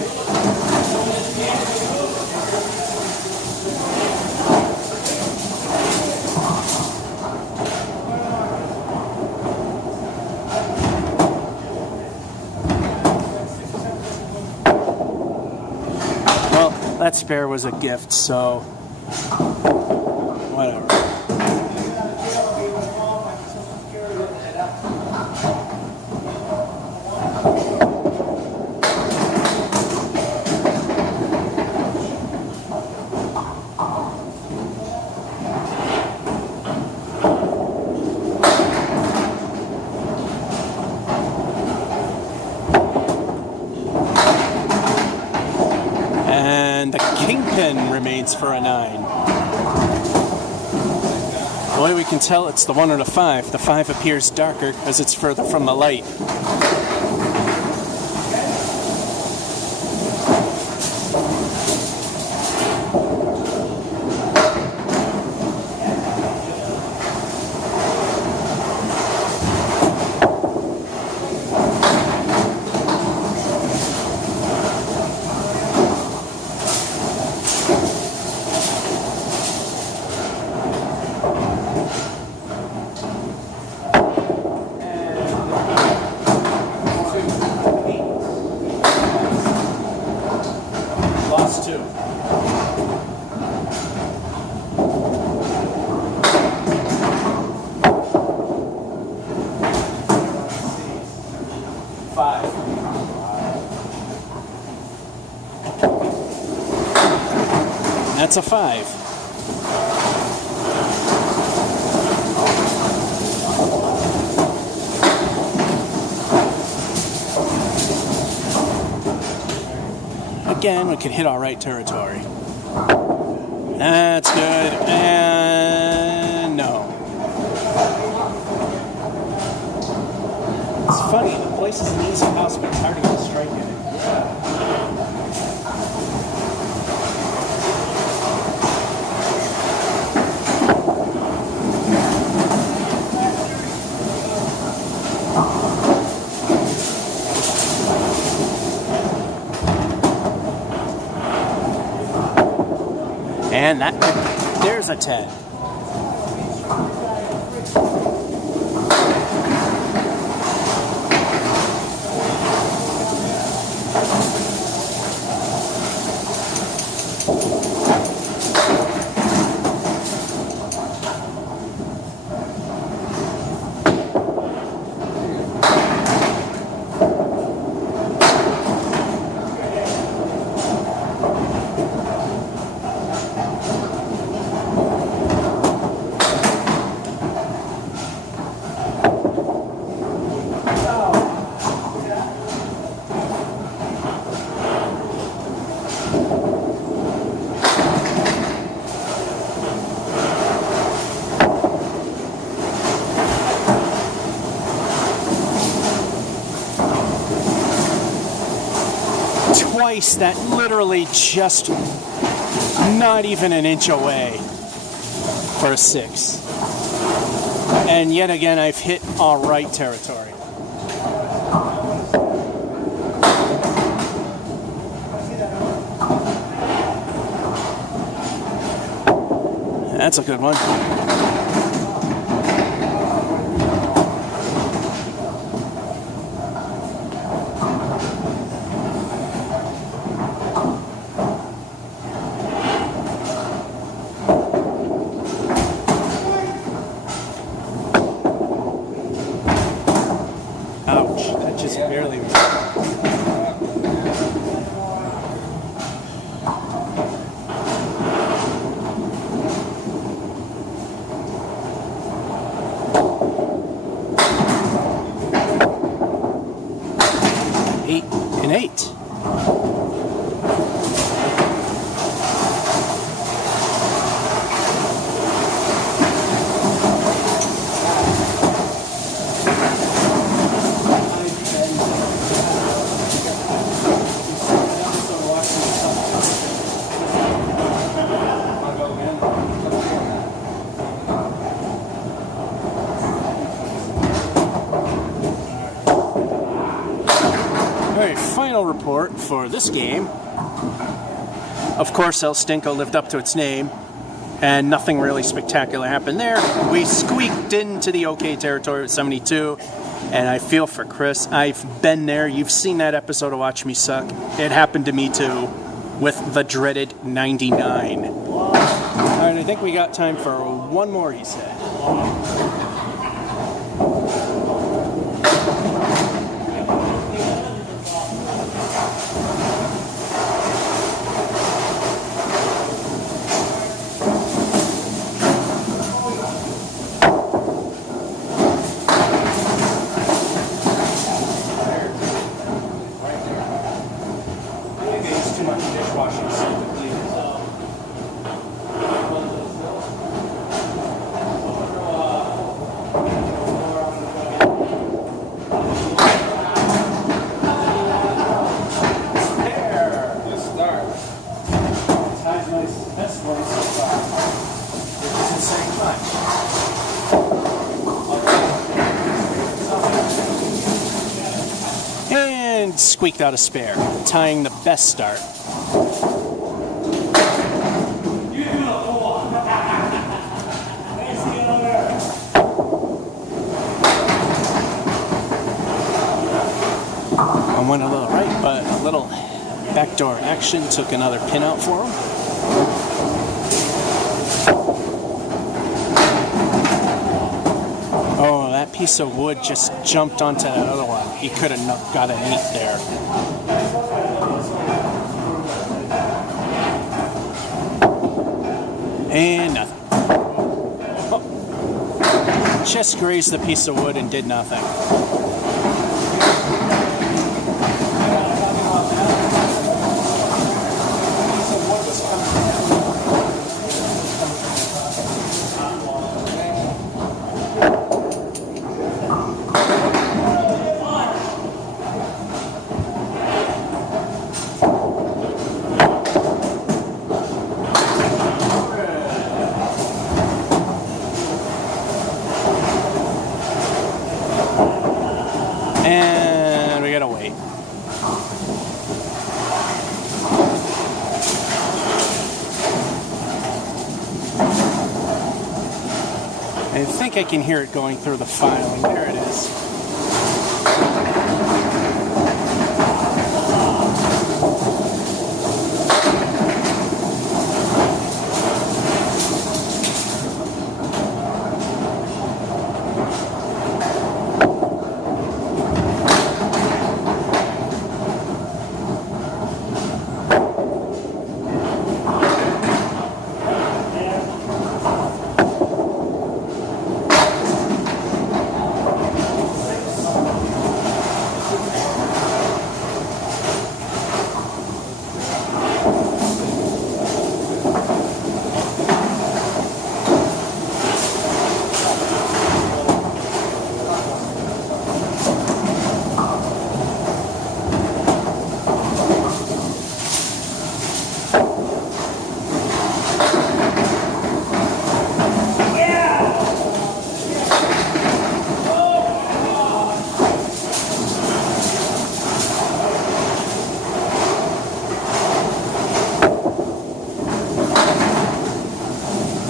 Well, that spare was a gift, so whatever. And the kingpin remains for a 9. The way we can tell it's the 1 or the 5. The 5 appears darker because it's further from the light. Lost 2. That's a 5. Again, we could hit all right territory. That's good. And no. It's funny, the place is an easy house, but it's hard to get a strike in it. And there's a 10. Twice that literally just not even an inch away for a 6. And yet again, I've hit all right territory. That's a good one. Eight and eight. Alright, final report for this game. Of course, El Stinko lived up to its name, and nothing really spectacular happened there. We squeaked into the OK territory with 72, and I feel for Chris. I've been there. You've seen that episode of Watch Me Suck. It happened to me too, with the dreaded 99. Alright, I think we got time for one more, he said. Too much dishwashing soap to clean it. There! Good start. Ty's best voice so far. It doesn't say much. And squeaked out a spare, tying the best start. I went a little right, but a little backdoor action took another pin out for him. Oh, that piece of wood just jumped onto that other one. He could have got an 8 there. And nothing. Oh. Just grazed the piece of wood and did nothing. And we gotta wait. I think I can hear it going through the filing. There it is.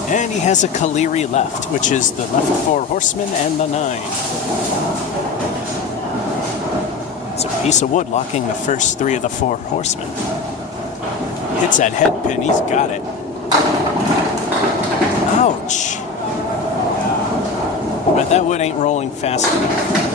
And he has a Kaleri left, which is the left 4 horsemen and the 9. It's a piece of wood locking the first 3 of the 4 horsemen. Hits that head pin, he's got it. Ouch. But that wood ain't rolling fast enough.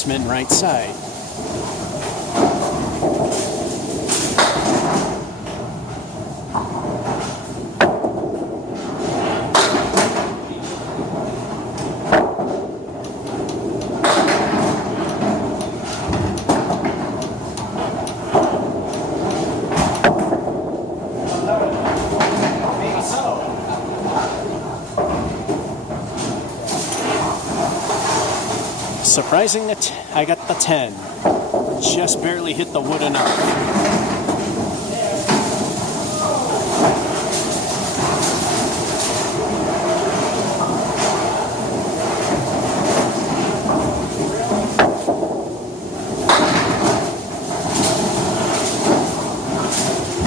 horsemen right side. Maybe so. Surprising that I got the 10. Just barely hit the wood enough.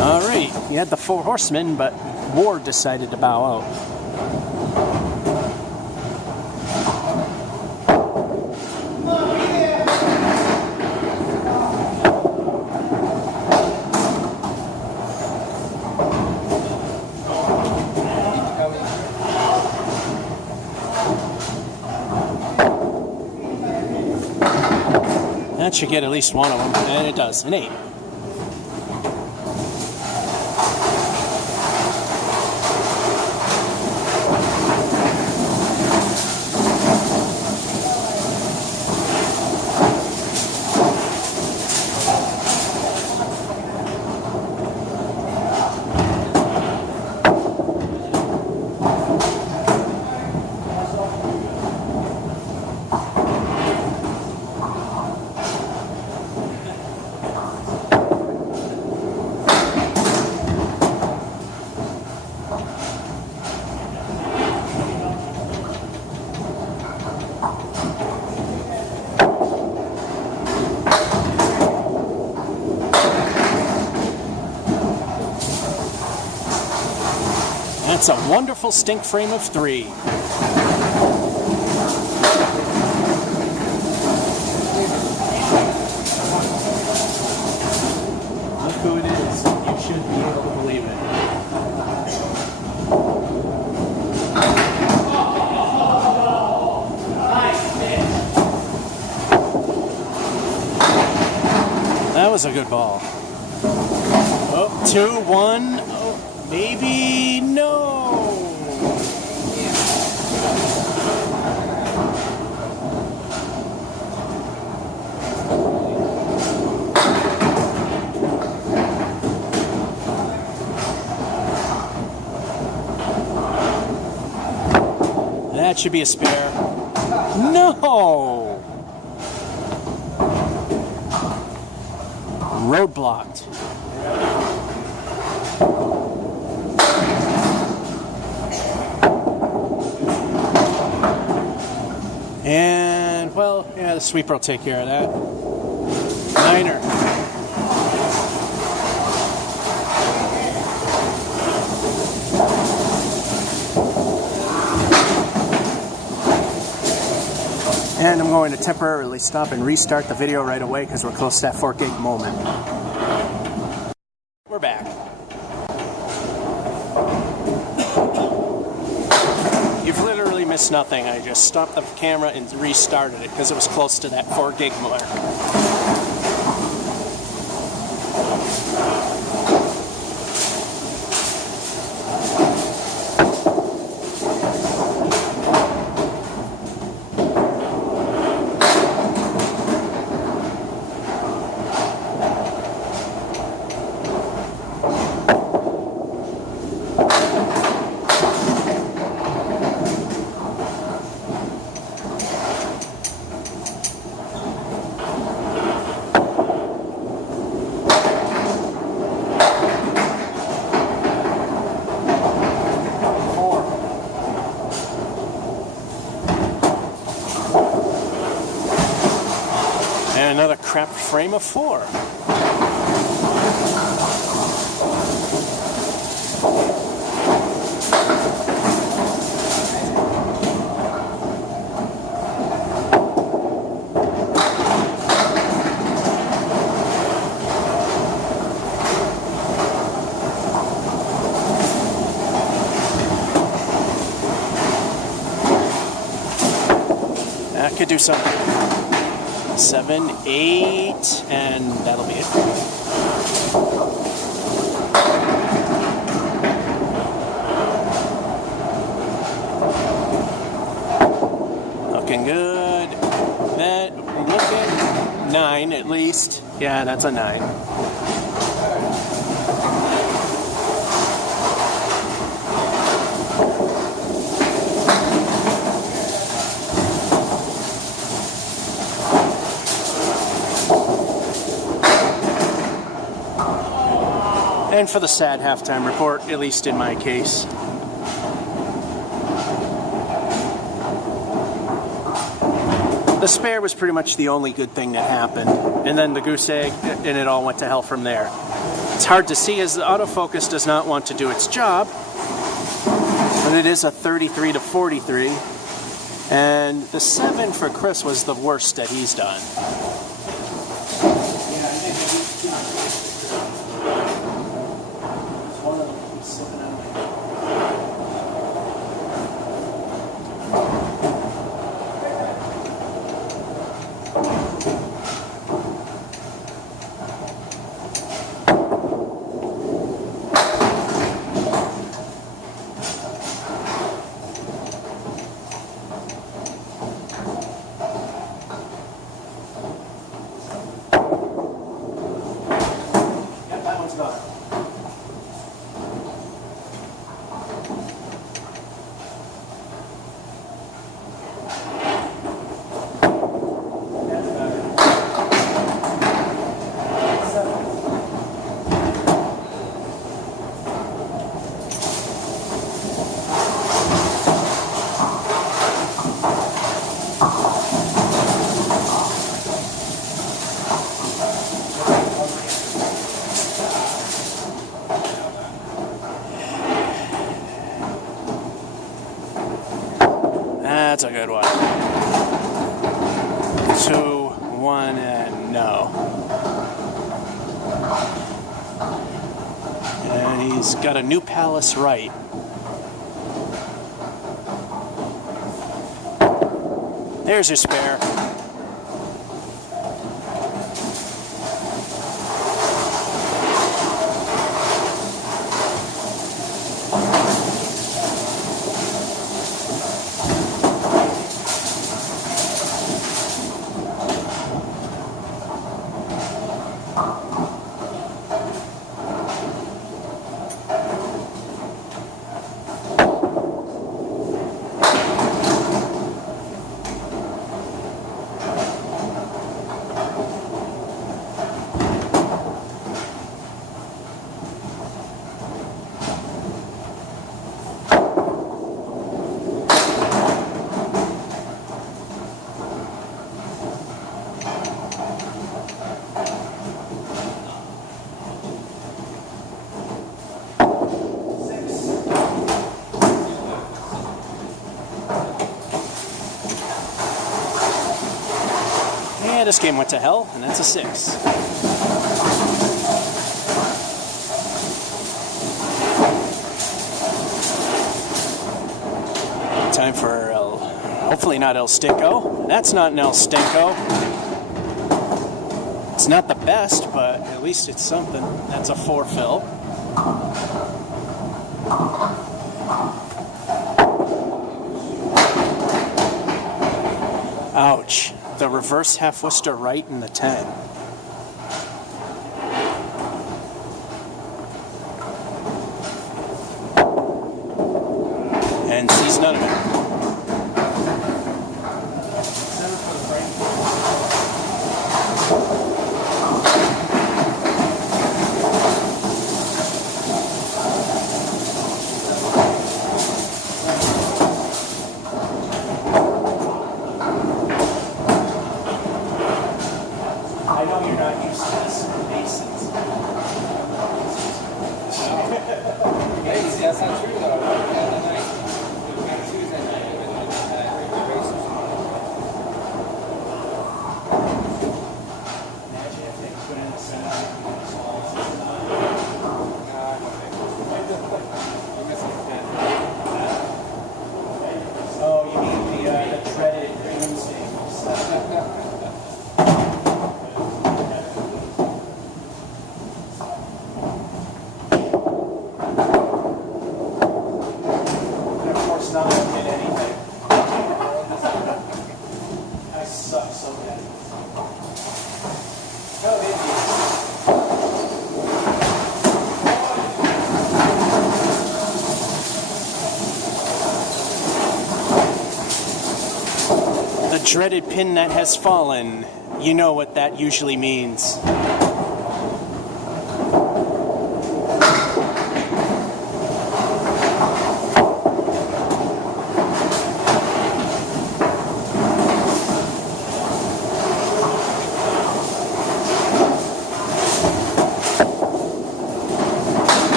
Alright, you had the 4 horsemen, but Ward decided to bow out. That should get at least one of them, and it does, an 8. That's a wonderful stink frame of 3. Look who it is. You should be able to believe it. That was a good ball. Oh, 2-1. Oh, maybe no. That should be a spare. No! Road blocked. And, well, yeah, the sweeper will take care of that. 9er. And I'm going to temporarily stop and restart the video right away because we're close to that 4 gig moment. We're back. You've literally missed nothing. I just stopped the camera and restarted it because it was close to that 4 gig mark. And another crap frame of 4. That could do something. 7, 8, and that'll be it. Looking good. That looking 9 at least. Yeah, that's a 9. And for the sad halftime report, at least in my case. The spare was pretty much the only good thing that happened. And then the goose egg, and it all went to hell from there. It's hard to see as the autofocus does not want to do its job. But it is a 33 to 43. And the 7 for Chris was the worst that he's done. That's a good one. 2, 1, and no. And he's got a New Palace right. There's your spare. Yeah, this game went to hell, and that's a 6. Time for hopefully not El Stinko. That's not an El Stinko. It's not the best, but at least it's something. That's a 4 fill. Ouch. The reverse half Worcester right in the 10. And sees none of it. I know you're not used to this, Masons. Hey, see, that's not true though. The other night, we were going to Tuesday night. dreaded pin that has fallen. You know what that usually means.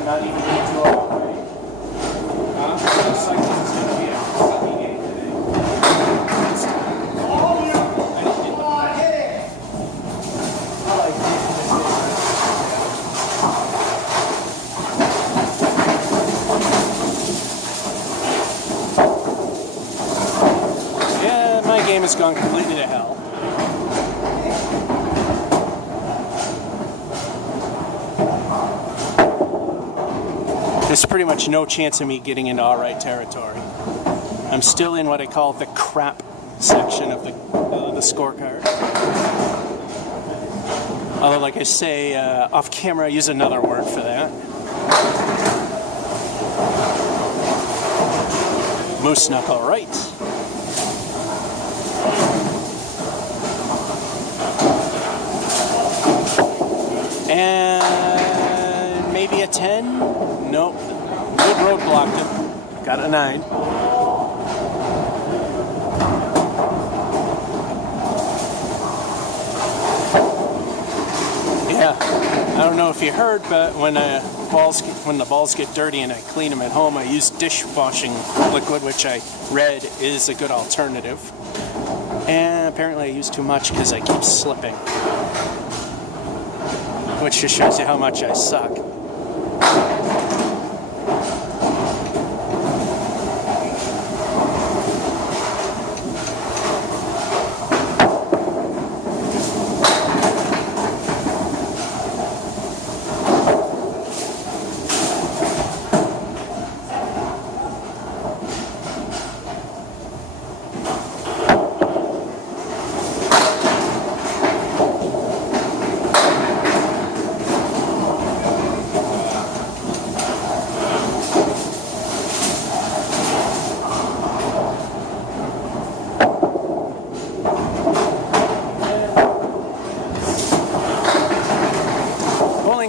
Not even going to all the way. Looks like this is going to be a sucky game today. Yeah, my game has gone completely to hell. There's pretty much no chance of me getting into alright territory. I'm still in what I call the crap section of the scorecard. Although, like I say, off camera, I use another word for that. Moose knuckle right. And maybe a 10? Nope. Good road blocked him. Got a 9. Yeah. I don't know if you heard, but when the balls get dirty and I clean them at home, I use dishwashing liquid, which I read is a good alternative. And apparently I use too much because I keep slipping. Which just shows you how much I suck.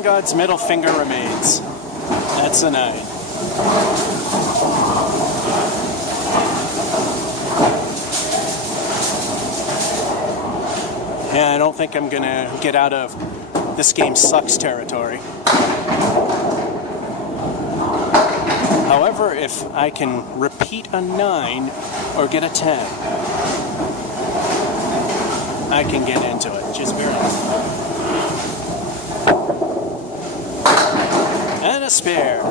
God's middle finger remains. That's a 9. Yeah, I don't think I'm going to get out of this game sucks territory. However, if I can repeat a 9 or get a 10, I can get into it. Just barely. And a spare.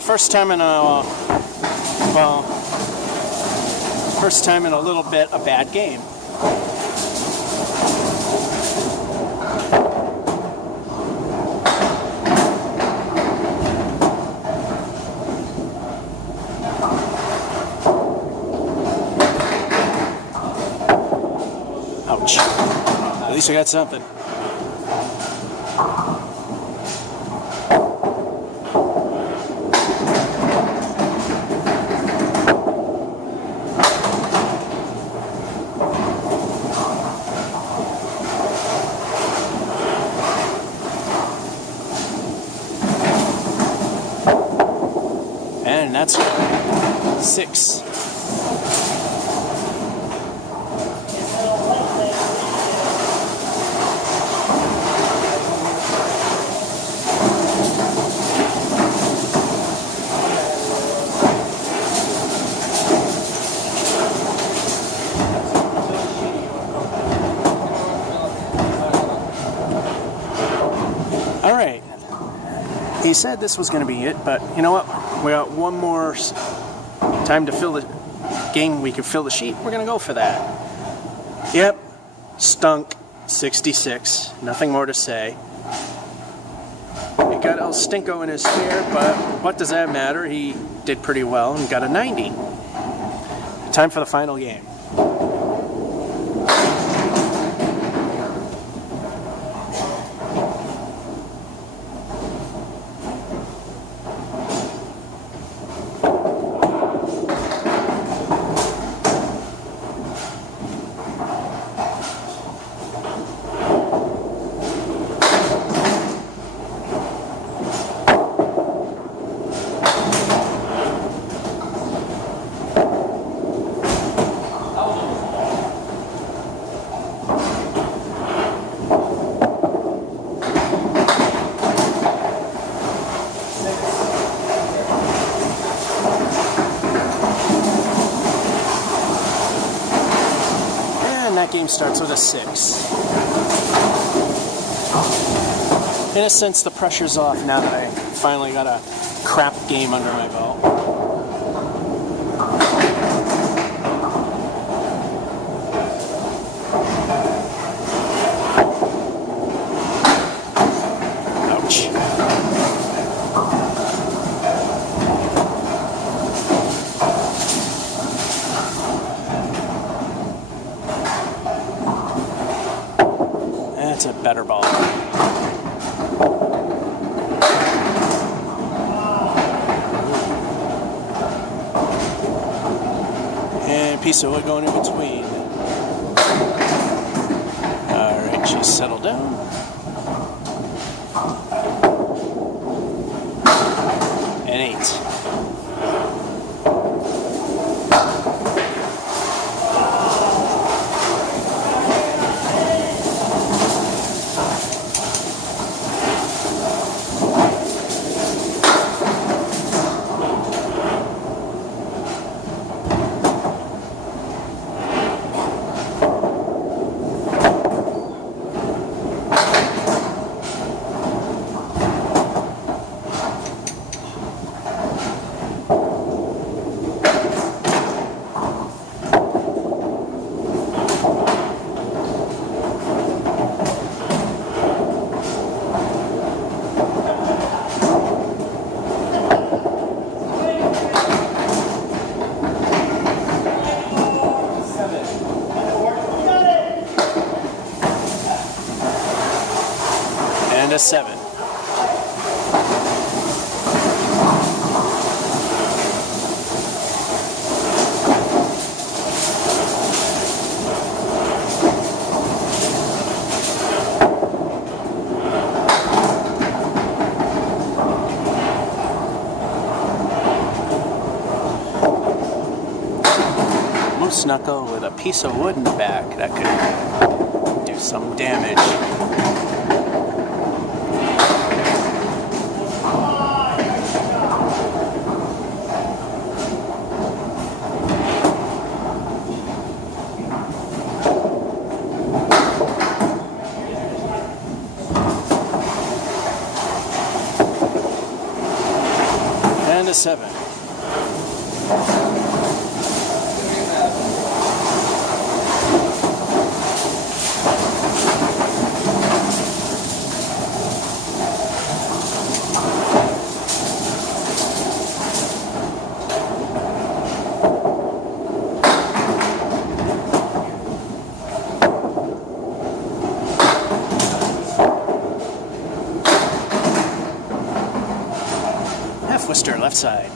First time in a little bit a bad game. least we got something. And that's 6. All right. He said this was going to be it, but you know what? We got one more time to fill the game. We can fill the sheet. We're going to go for that. Yep. Stunk. 66. Nothing more to say. He got El Stinko in his spare, but what does that matter? He did pretty well and got a 90. Time for the final game. That game starts with a 6. In a sense, the pressure's off now that I finally got a crap game under my belt. Ouch. That's a better ball. And a piece of wood going in between. Alright, she's settled down. And 8. And a 7. Moose knuckle with a piece of wood in the back that could do some damage. And a 7. half Worcester left side.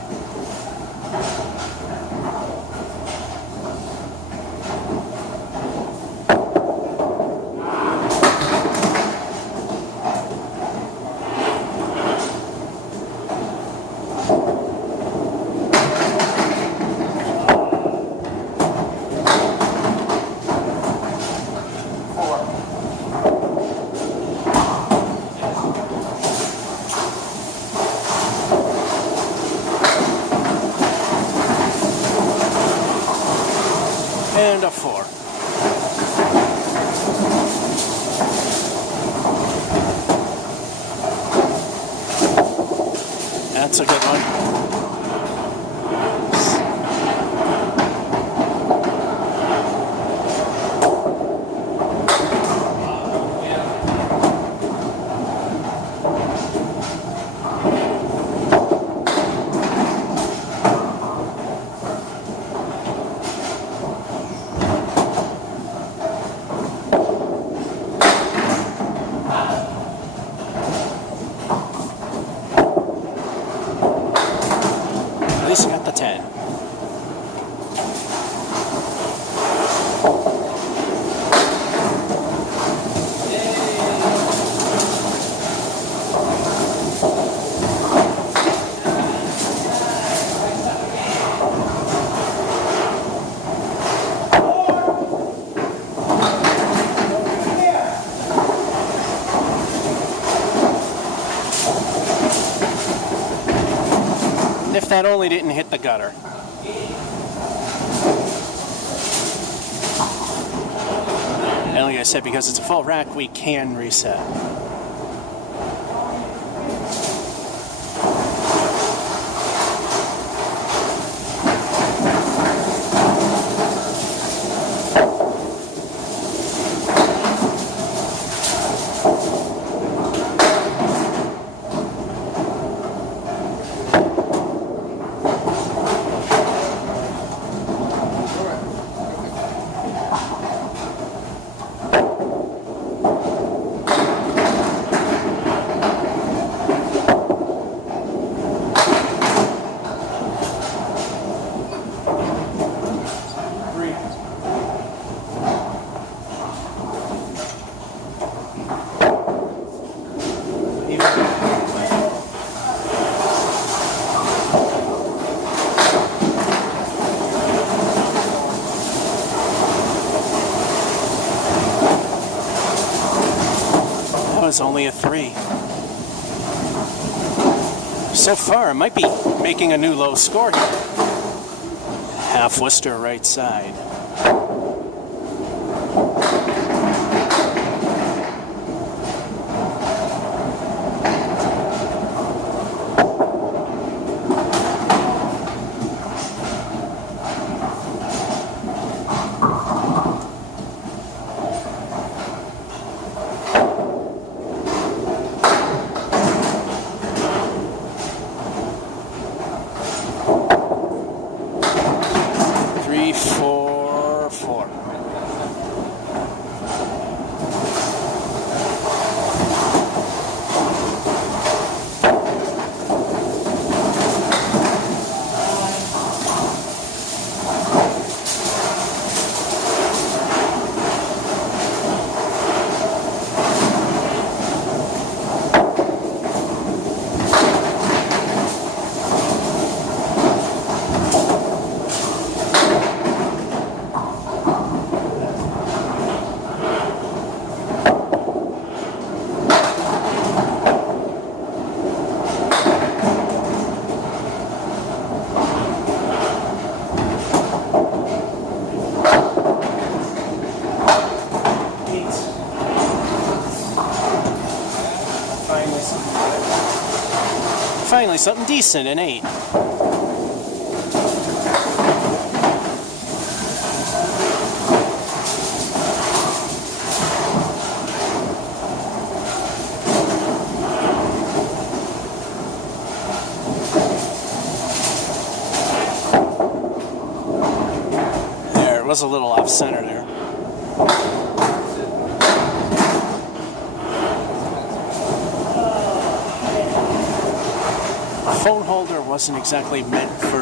And a 4. That's a good one. At least I got the 10. If that only didn't hit the gutter. And like I said, because it's a full rack, we can reset. Was only a 3. So far, I might be making a new low score here. Half Worcester right side. Finally, something decent, an 8. There, it was a little off center there. phone holder wasn't exactly meant for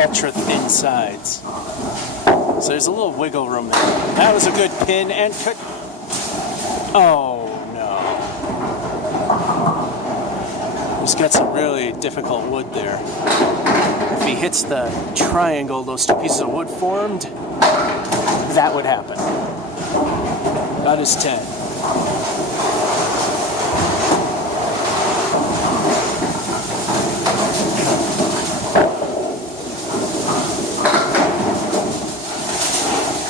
ultra thin sides. So there's a little wiggle room there. That was a good pin and cut. Oh no. He's got some really difficult wood there. If he hits the triangle those two pieces of wood formed, that would happen. Got his 10.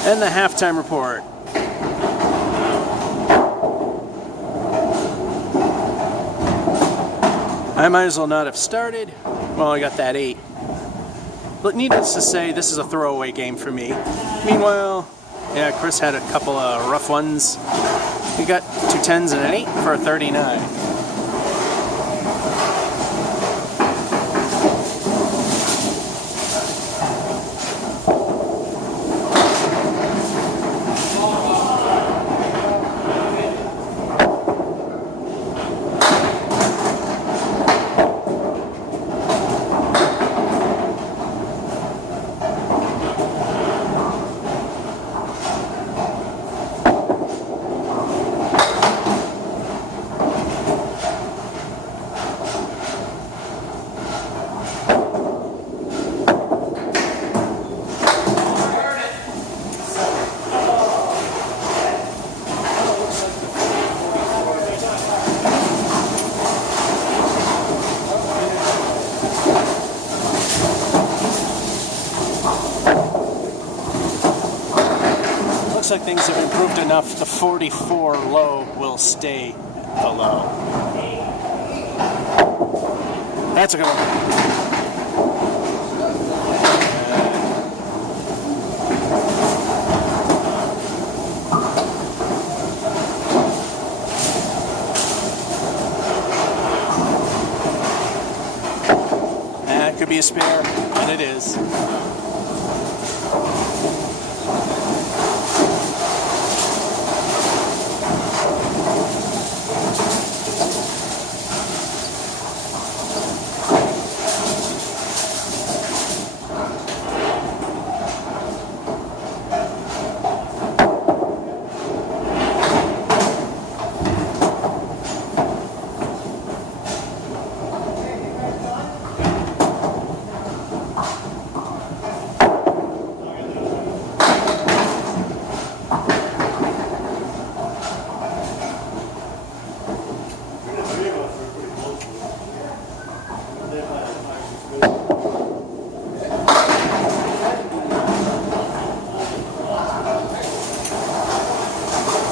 And the halftime report. I might as well not have started. Well, I got that 8. But needless to say, this is a throwaway game for me. Meanwhile, yeah, Chris had a couple of rough ones. He got 2 10s and an 8 for a 39. Looks like things have improved enough. The 44 low will stay the low. That's a good one. That could be a spare, and it is.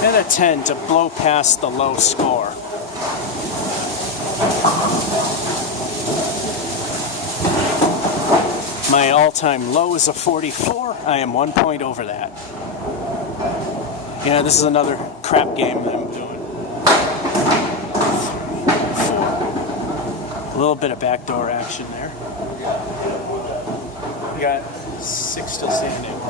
And a 10 to blow past the low score. My all-time low is a 44. I am 1 point over that. Yeah, this is another crap game that I'm doing. 3, 4. A little bit of backdoor action there. We got 6 still standing.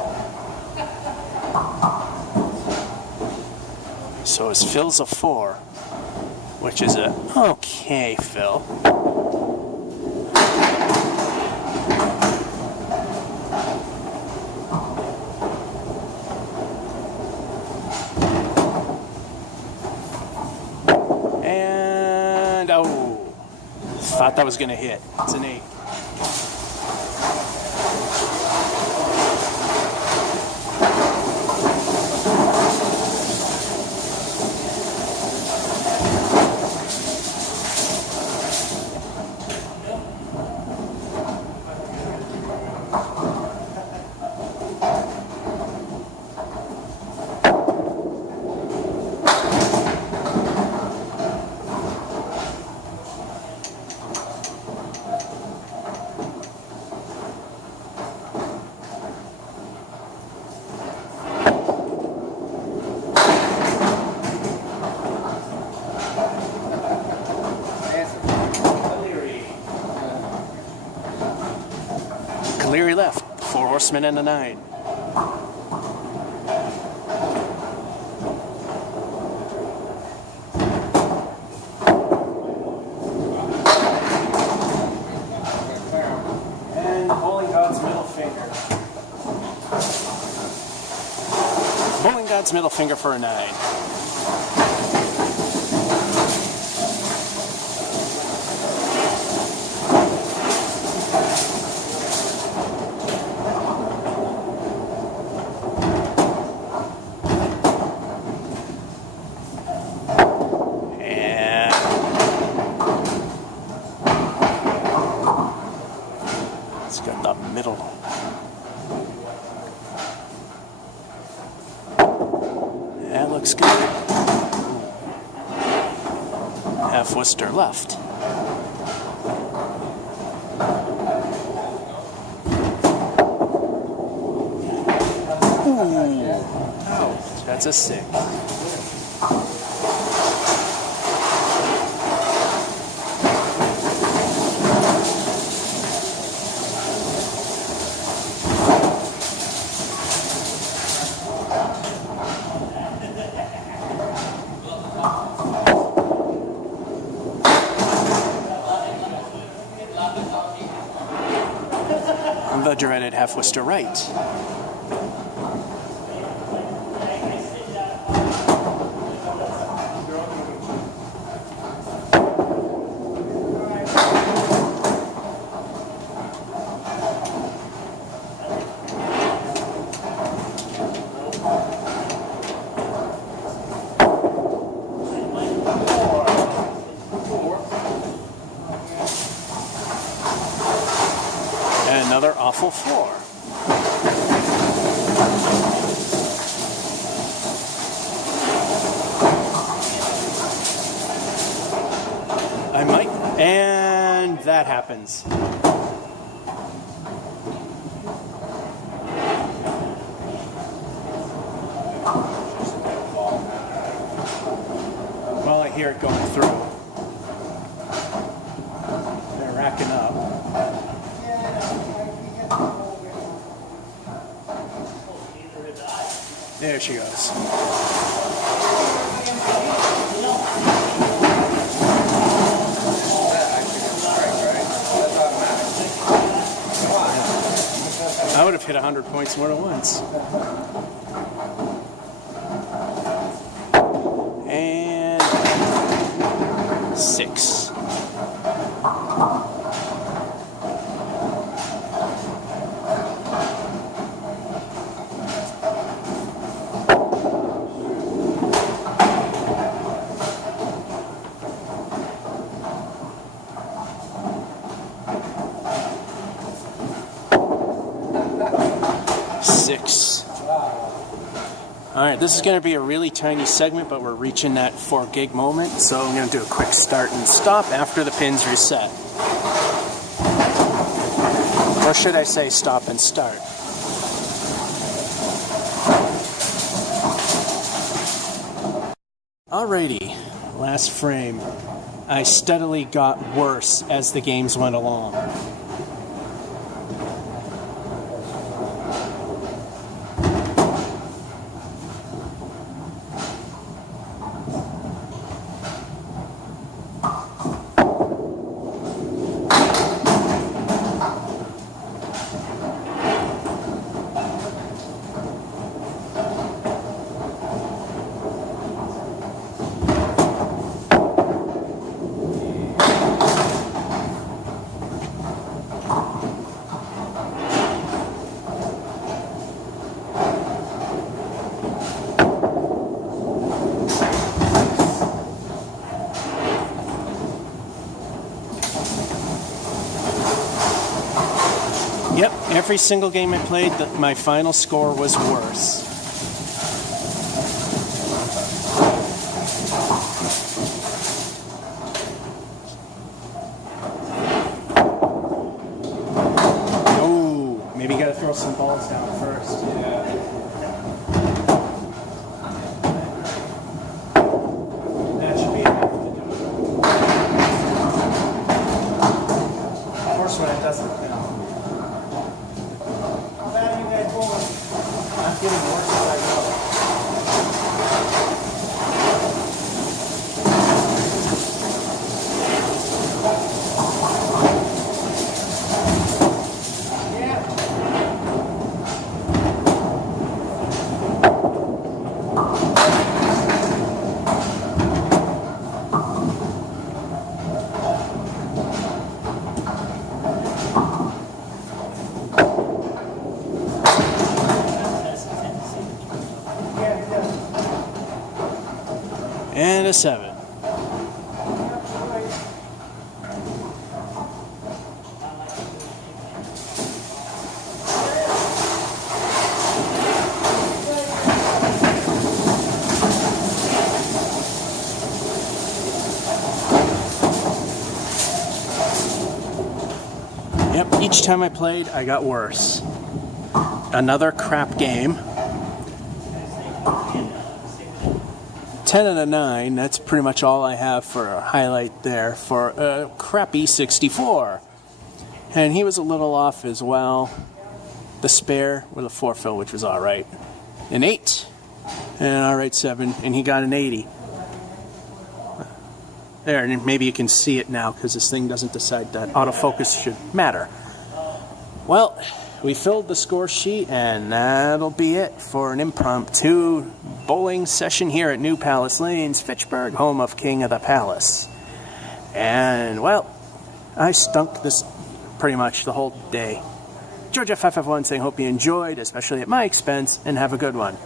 So his Phil's a 4, which is a okay Phil. And oh, thought that was gonna hit. It's an 8. Cleary left, 4 horsemen and a 9. Odds middle finger for a 9. Middle. That looks good. Half Worcester left. Ooh. That's a 6. The dreaded half Worcester right. And another awful 4. I might, and that happens. Well, I hear it going through. They're racking up. There she goes. I would have hit 100 points more than once. And 6. Alright, this is going to be a really tiny segment, but we're reaching that 4 gig moment, so I'm going to do a quick start and stop after the pins reset. Or should I say stop and start? Alrighty, last frame. I steadily got worse as the games went along. Yep, every single game I played, my final score was worse. Oh, maybe you gotta throw some balls down first. Yeah. That should be enough to do it. Of course, when it doesn't count. I'm getting worse as I go. 7. Yep, each time I played, I got worse. Another crap game. 10 and a 9, that's pretty much all I have for a highlight there for a crappy 64. And he was a little off as well. The spare with a 4 fill, which was alright. An 8, and an alright 7, and he got an 80. There, and maybe you can see it now because this thing doesn't decide that autofocus should matter. Well, we filled the score sheet, and that'll be it for an impromptu bowling session here at New Palace Lanes, Fitchburg, home of King of the Palace. And, well, I stunk this pretty much the whole day. Georgia551 saying, hope you enjoyed, especially at my expense, and have a good one.